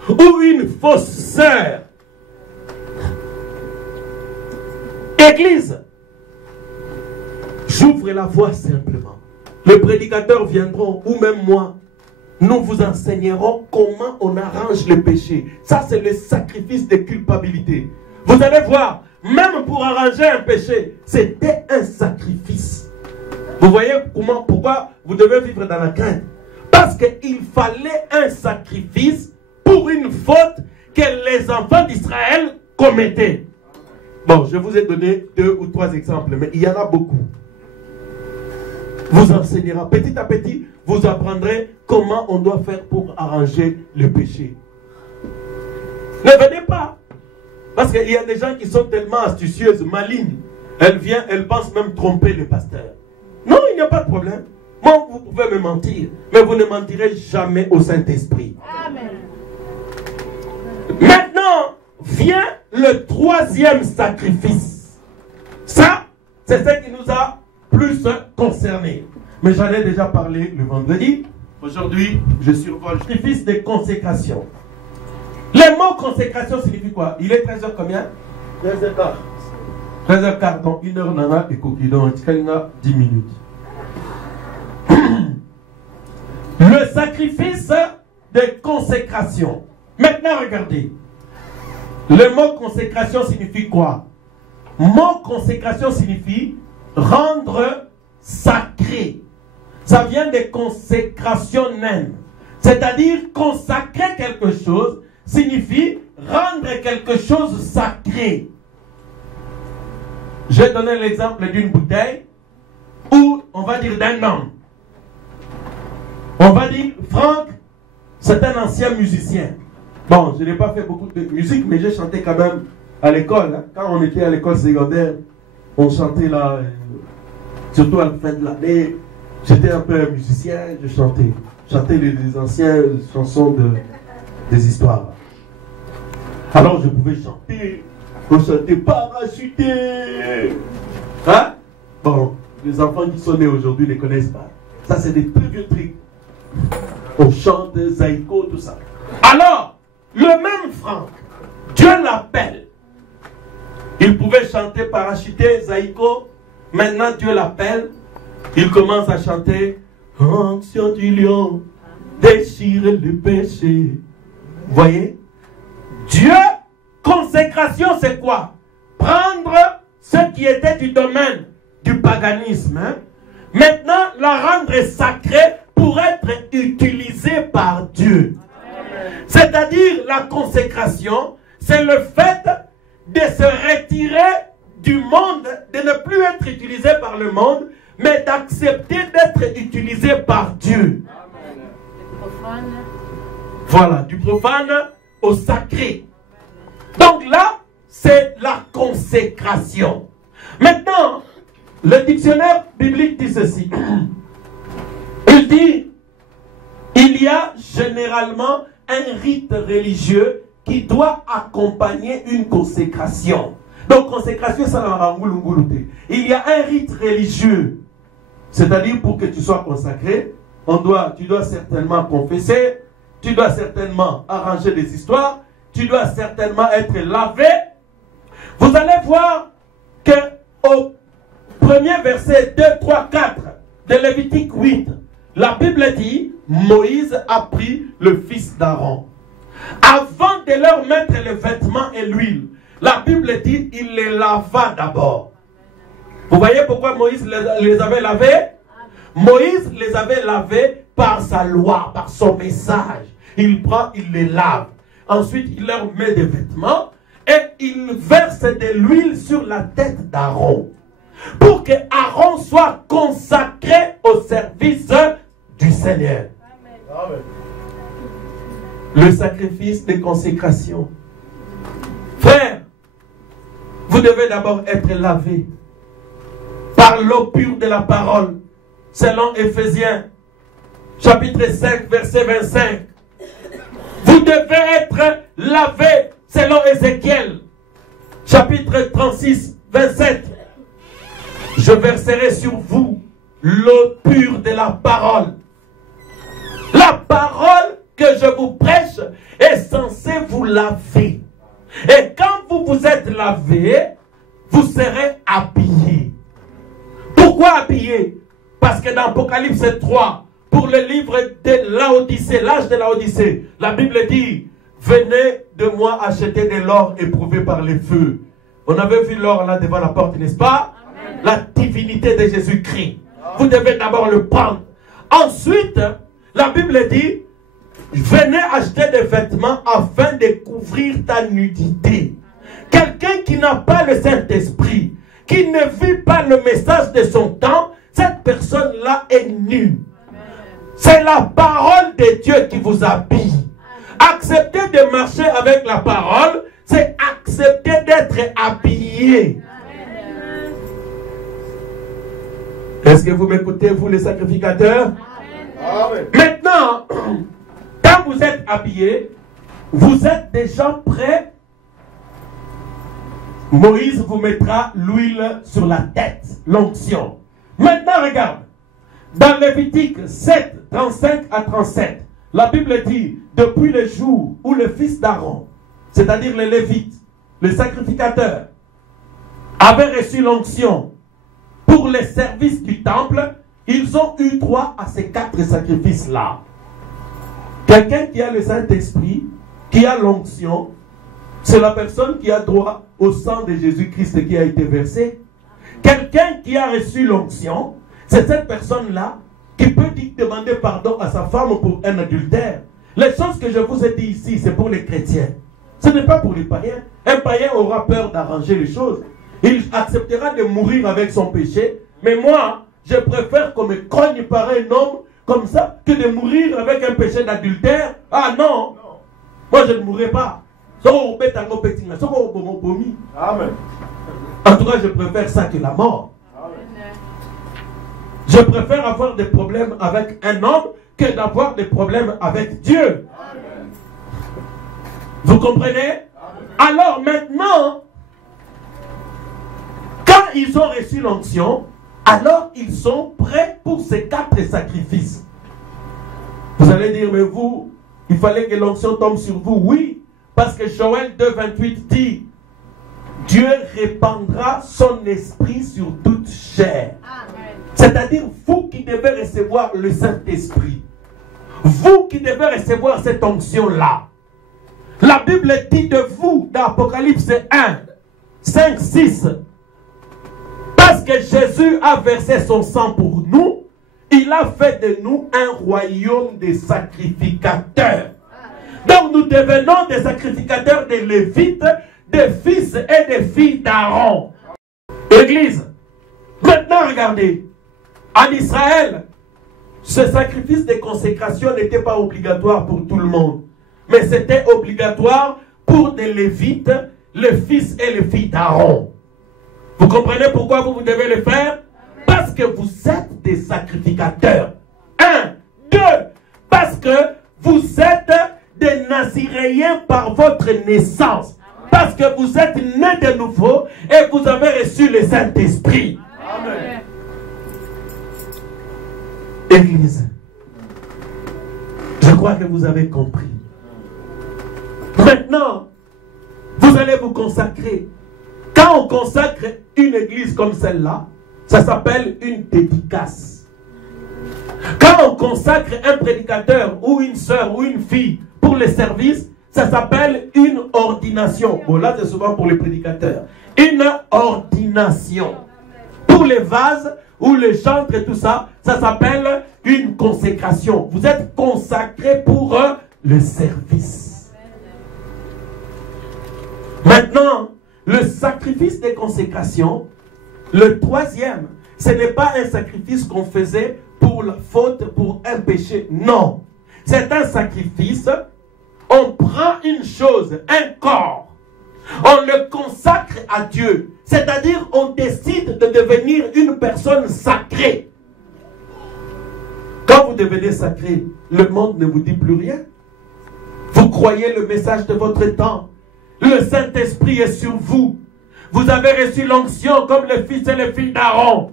ou une fausse sœur. Église, j'ouvre la voie simplement. Les prédicateurs viendront, ou même moi, nous vous enseignerons comment on arrange le péché. Ça, c'est le sacrifice de culpabilité. Vous allez voir, même pour arranger un péché, c'était un sacrifice. Vous voyez pourquoi vous devez vivre dans la crainte? Parce qu'il fallait un sacrifice pour une faute que les enfants d'Israël commettaient. Bon, je vous ai donné 2 ou 3 exemples, mais il y en a beaucoup. Vous enseignera petit à petit, vous apprendrez comment on doit faire pour arranger le péché. Ne venez pas, parce qu'il y a des gens qui sont tellement astucieuses, malignes. Elles pensent même tromper le pasteur. Non, il n'y a pas de problème. Moi, vous pouvez me mentir, mais vous ne mentirez jamais au Saint-Esprit. Amen. Maintenant, vient le 3e sacrifice. Ça, c'est ce qui nous a plus concernés. Mais j'en ai déjà parlé le vendredi. Aujourd'hui, je survole le sacrifice de consécration. Le mot consécration signifie quoi? Il est 13h combien? 13h15. 13h15, donc 1h nana et coquille, donc 10 minutes. Le sacrifice de consécration. Maintenant, regardez. Le mot consécration signifie quoi? Mot consécration signifie rendre sacré. Ça vient de consécration naine. C'est-à-dire consacrer quelque chose signifie rendre quelque chose sacré. J'ai donné l'exemple d'une bouteille ou on va dire d'un homme. On va dire Franck, c'est un ancien musicien. Bon, je n'ai pas fait beaucoup de musique, mais j'ai chanté quand même à l'école. Hein. Quand on était à l'école secondaire, on chantait là, surtout à la fin de l'année. J'étais un peu un musicien, je chantais les anciennes chansons des histoires. Alors je pouvais chanter, on chantait parachuté. Hein? Bon, les enfants qui sont nés aujourd'hui ne connaissent pas. Ça, c'est des plus vieux trucs. On chante Zaïko, tout ça. Alors, le même Franck, Dieu l'appelle. Il pouvait chanter parachuté, Zaïko. Maintenant, Dieu l'appelle. Il commence à chanter Onction du lion, déchire le péché. Vous voyez? Dieu, consécration, c'est quoi? Prendre ce qui était du domaine du paganisme, hein? Maintenant, la rendre sacrée pour être utilisée par Dieu. C'est-à-dire, la consécration, c'est le fait de se retirer du monde, de ne plus être utilisé par le monde, mais d'accepter d'être utilisé par Dieu. Voilà, du profane au sacré. Donc là, c'est la consécration. Maintenant, le dictionnaire biblique dit ceci. Il dit, il y a généralement un rite religieux qui doit accompagner une consécration. Donc, consécration, ça n'a pas. Il y a un rite religieux. C'est-à-dire, pour que tu sois consacré, tu dois certainement confesser, tu dois certainement arranger des histoires, tu dois certainement être lavé. Vous allez voir que au premier verset 2, 3, 4 de Lévitique 8, la Bible dit, Moïse a pris le fils d'Aaron. Avant de leur mettre les vêtements et l'huile, la Bible dit, il les lava d'abord. Vous voyez pourquoi Moïse les avait lavés? Moïse les avait lavés par sa loi, par son message. Il prend, il les lave. Ensuite, il leur met des vêtements et il verse de l'huile sur la tête d'Aaron. Pour que Aaron soit consacré au service du Seigneur. Amen. Le sacrifice de consécration. Frère, vous devez d'abord être lavé par l'eau pure de la parole, selon Éphésiens, chapitre 5, verset 25. Vous devez être lavé, selon Ézéchiel, chapitre 36, 27. Je verserai sur vous l'eau pure de la parole. La parole que je vous prêche est censée vous laver. Et quand vous vous êtes lavé, vous serez habillés. Pourquoi habillés? Parce que dans Apocalypse 3, pour le livre de Laodicée, l'âge de Laodicée, la Bible dit, venez de moi acheter de l'or éprouvé par les feux. On avait vu l'or là devant la porte, n'est-ce pas? Amen. La divinité de Jésus-Christ. Vous devez d'abord le prendre. Ensuite, la Bible dit, venez acheter des vêtements afin de couvrir ta nudité. Quelqu'un qui n'a pas le Saint-Esprit, qui ne vit pas le message de son temps, cette personne-là est nue. C'est la parole de Dieu qui vous habille. Accepter de marcher avec la parole, c'est accepter d'être habillé. Est-ce que vous m'écoutez, vous les sacrificateurs? Amen. Maintenant, quand vous êtes habillé, vous êtes déjà prêt. Moïse vous mettra l'huile sur la tête, l'onction. Maintenant, regarde. Dans Lévitique 7, 35 à 37, la Bible dit, depuis le jour où le fils d'Aaron, c'est-à-dire les Lévites, les sacrificateurs, avaient reçu l'onction pour les services du temple, ils ont eu droit à ces 4 sacrifices-là. Quelqu'un qui a le Saint-Esprit, qui a l'onction, c'est la personne qui a droit au sang de Jésus-Christ qui a été versé. Quelqu'un qui a reçu l'onction, c'est cette personne-là qui peut demander pardon à sa femme pour un adultère. Les choses que je vous ai dit ici, c'est pour les chrétiens. Ce n'est pas pour les païens. Un païen aura peur d'arranger les choses. Il acceptera de mourir avec son péché. Mais moi, je préfère qu'on me cogne par un homme comme ça que de mourir avec un péché d'adultère. Ah non, moi je ne mourrai pas. Amen. En tout cas, je préfère ça que la mort. Je préfère avoir des problèmes avec un homme que d'avoir des problèmes avec Dieu. Amen. Vous comprenez? Alors maintenant, quand ils ont reçu l'onction, alors ils sont prêts pour ces 4 sacrifices. Vous allez dire, mais vous, il fallait que l'onction tombe sur vous. Oui, parce que Joël 2, 28 dit, Dieu répandra son esprit sur toute chair. C'est-à-dire vous qui devez recevoir le Saint-Esprit. Vous qui devez recevoir cette onction-là. La Bible dit de vous, dans Apocalypse 1, 5, 6, parce que Jésus a versé son sang pour nous, il a fait de nous un royaume de sacrificateurs. Donc nous devenons des sacrificateurs des Lévites, des fils et des filles d'Aaron. Église, maintenant regardez, en Israël, ce sacrifice de consécration n'était pas obligatoire pour tout le monde, mais c'était obligatoire pour des Lévites, les fils et les filles d'Aaron. Vous comprenez pourquoi vous devez le faire? Parce que vous êtes des sacrificateurs. 1, 2, parce que vous êtes des Naziréens par votre naissance. Parce que vous êtes nés de nouveau et vous avez reçu le Saint-Esprit. Amen. Église, je crois que vous avez compris. Maintenant, vous allez vous consacrer. Quand on consacre une église comme celle-là, ça s'appelle une dédicace. Quand on consacre un prédicateur ou une soeur ou une fille pour le service, ça s'appelle une ordination. Bon, là, c'est souvent pour les prédicateurs. Une ordination. Pour les vases ou les chantres et tout ça, ça s'appelle une consécration. Vous êtes consacré pour le service. Maintenant, le sacrifice de consécration, le troisième, ce n'est pas un sacrifice qu'on faisait pour la faute, pour un péché. Non. C'est un sacrifice. On prend une chose, un corps, on le consacre à Dieu. C'est-à-dire, on décide de devenir une personne sacrée. Quand vous devenez sacré, le monde ne vous dit plus rien. Vous croyez le message de votre temps. Le Saint-Esprit est sur vous. Vous avez reçu l'onction comme les fils et les filles d'Aaron.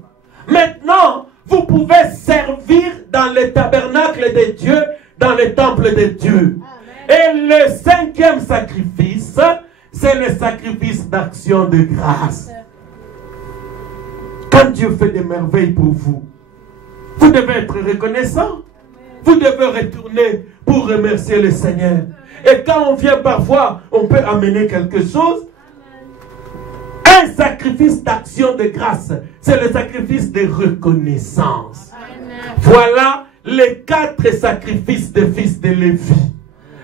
Maintenant, vous pouvez servir dans le tabernacle de Dieu, dans le temple de Dieu. Et le 5e sacrifice, c'est le sacrifice d'action de grâce. Quand Dieu fait des merveilles pour vous, vous devez être reconnaissant. Vous devez retourner pour remercier le Seigneur. Et quand on vient parfois, on peut amener quelque chose. Un sacrifice d'action de grâce, c'est le sacrifice de reconnaissance. Voilà les 4 sacrifices des fils de Lévi.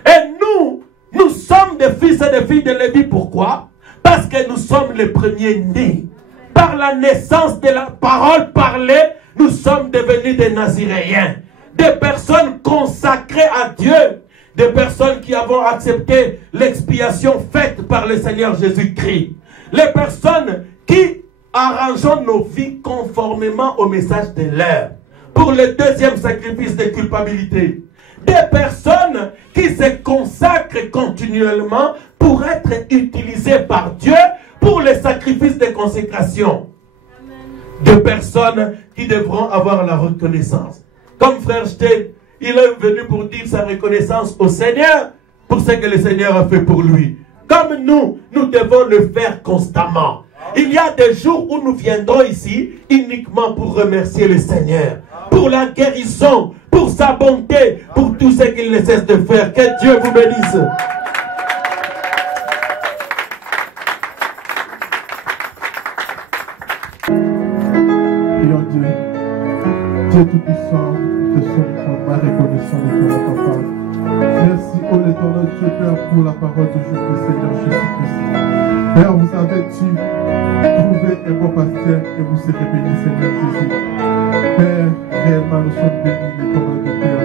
Et nous sommes des fils et des filles de Lévi. Pourquoi? Parce que nous sommes les premiers nés. Par la naissance de la parole parlée, nous sommes devenus des Naziréens. Des personnes consacrées à Dieu. Des personnes qui avons accepté l'expiation faite par le Seigneur Jésus-Christ. Les personnes qui arrangeons nos vies conformément au message de l'heure. Pour le 2e sacrifice de culpabilité. Des personnes qui se consacrent continuellement pour être utilisées par Dieu pour les sacrifices de consécration. de personnes qui devront avoir la reconnaissance. Comme frère Stein, il est venu pour dire sa reconnaissance au Seigneur pour ce que le Seigneur a fait pour lui. Comme nous devons le faire constamment. Il y a des jours où nous viendrons ici uniquement pour remercier le Seigneur, pour la guérison, pour sa bonté, pour tout ce qu'il ne cesse de faire. Que Dieu vous bénisse. Prions Dieu. Dieu Tout-Puissant, te sommes vraiment reconnaissants de toi, Papa. Merci, ô l'éternel Dieu, Père, pour la parole d'aujourd'hui, Seigneur Jésus-Christ. Père, vous avez dit, trouvez un bon pasteur et vous serez bénis, Seigneur Jésus. Père, réellement, nous sommes bénis, l'éternel Dieu, Père.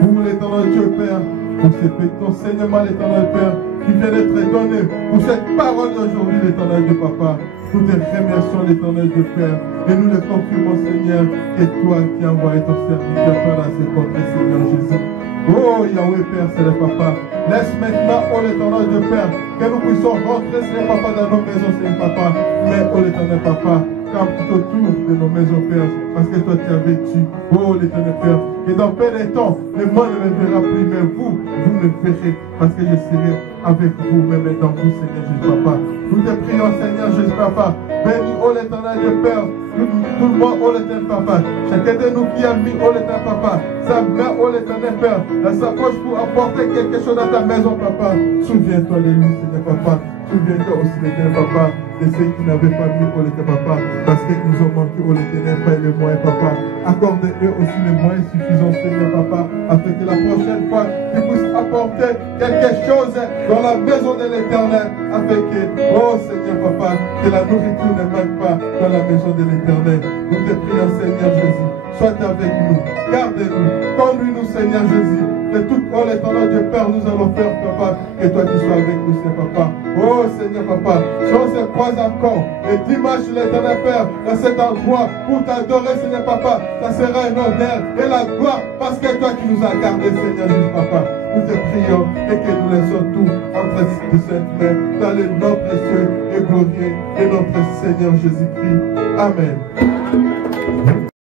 Vous, l'éternel Dieu, Père, pour ces béton, Seigneur, l'éternel Père, qui vient d'être donné pour cette parole d'aujourd'hui, l'éternel Dieu, Papa. Nous te remercions, l'éternel Dieu, Père, et nous le confirmons, Seigneur, que toi qui as envoyé ton serviteur, Père, à se contrer, Seigneur Jésus. Oh Yahweh Père, c'est le Papa. Laisse maintenant, oh l'éternel Dieu Père, que nous puissions rentrer, Seigneur Papa, dans nos maisons, Seigneur Papa. Mais oh l'éternel Papa, campe tout autour de nos maisons, Père, parce que toi tu as vécu, oh l'éternel Père, que dans peu de temps, le monde ne me verra plus, mais vous me verrez, parce que je serai avec vous, même dans vous, Seigneur Jésus Papa. Nous te prions, Seigneur Jésus Papa, bénis, oh l'éternel Dieu Père, tout le monde, oh l'éternel Papa, chacun de nous qui a mis, oh l'éternel Papa, sa main, oh l'éternel Père, dans sa poche pour apporter quelque chose dans ta maison, Papa. Souviens-toi de nous, Seigneur Papa. Souviens-toi aussi, l'éternel Papa, de ceux qui n'avaient pas mis, oh l'éternel Papa, parce qu'ils nous ont manqué, oh l'éternel Père, les moyens, Papa. Accorde-eux aussi les moyens suffisants, Seigneur Papa, afin que la prochaine fois, tu puisses apporter quelque chose dans la maison de l'éternel, afin que, oh Seigneur Papa, que la nourriture ne manque pas dans la maison de l'éternel. Nous te prions, Seigneur Jésus, sois avec nous, garde-nous, conduis-nous, Seigneur Jésus. De tout, oh l'éternel Dieu Père, nous allons faire, Papa, que toi tu sois avec nous, Seigneur Papa. Oh Seigneur Papa, si on se croise encore, et dimanche, l'éternel Père, dans cet endroit, pour t'adorer, Seigneur Papa, ça sera un honneur et la gloire, parce que toi qui nous as gardés, Seigneur Jésus Papa. Nous te prions et que nous laissons tout entre de cette main, dans le nom précieux et glorieux de notre Seigneur Jésus-Christ. Amen.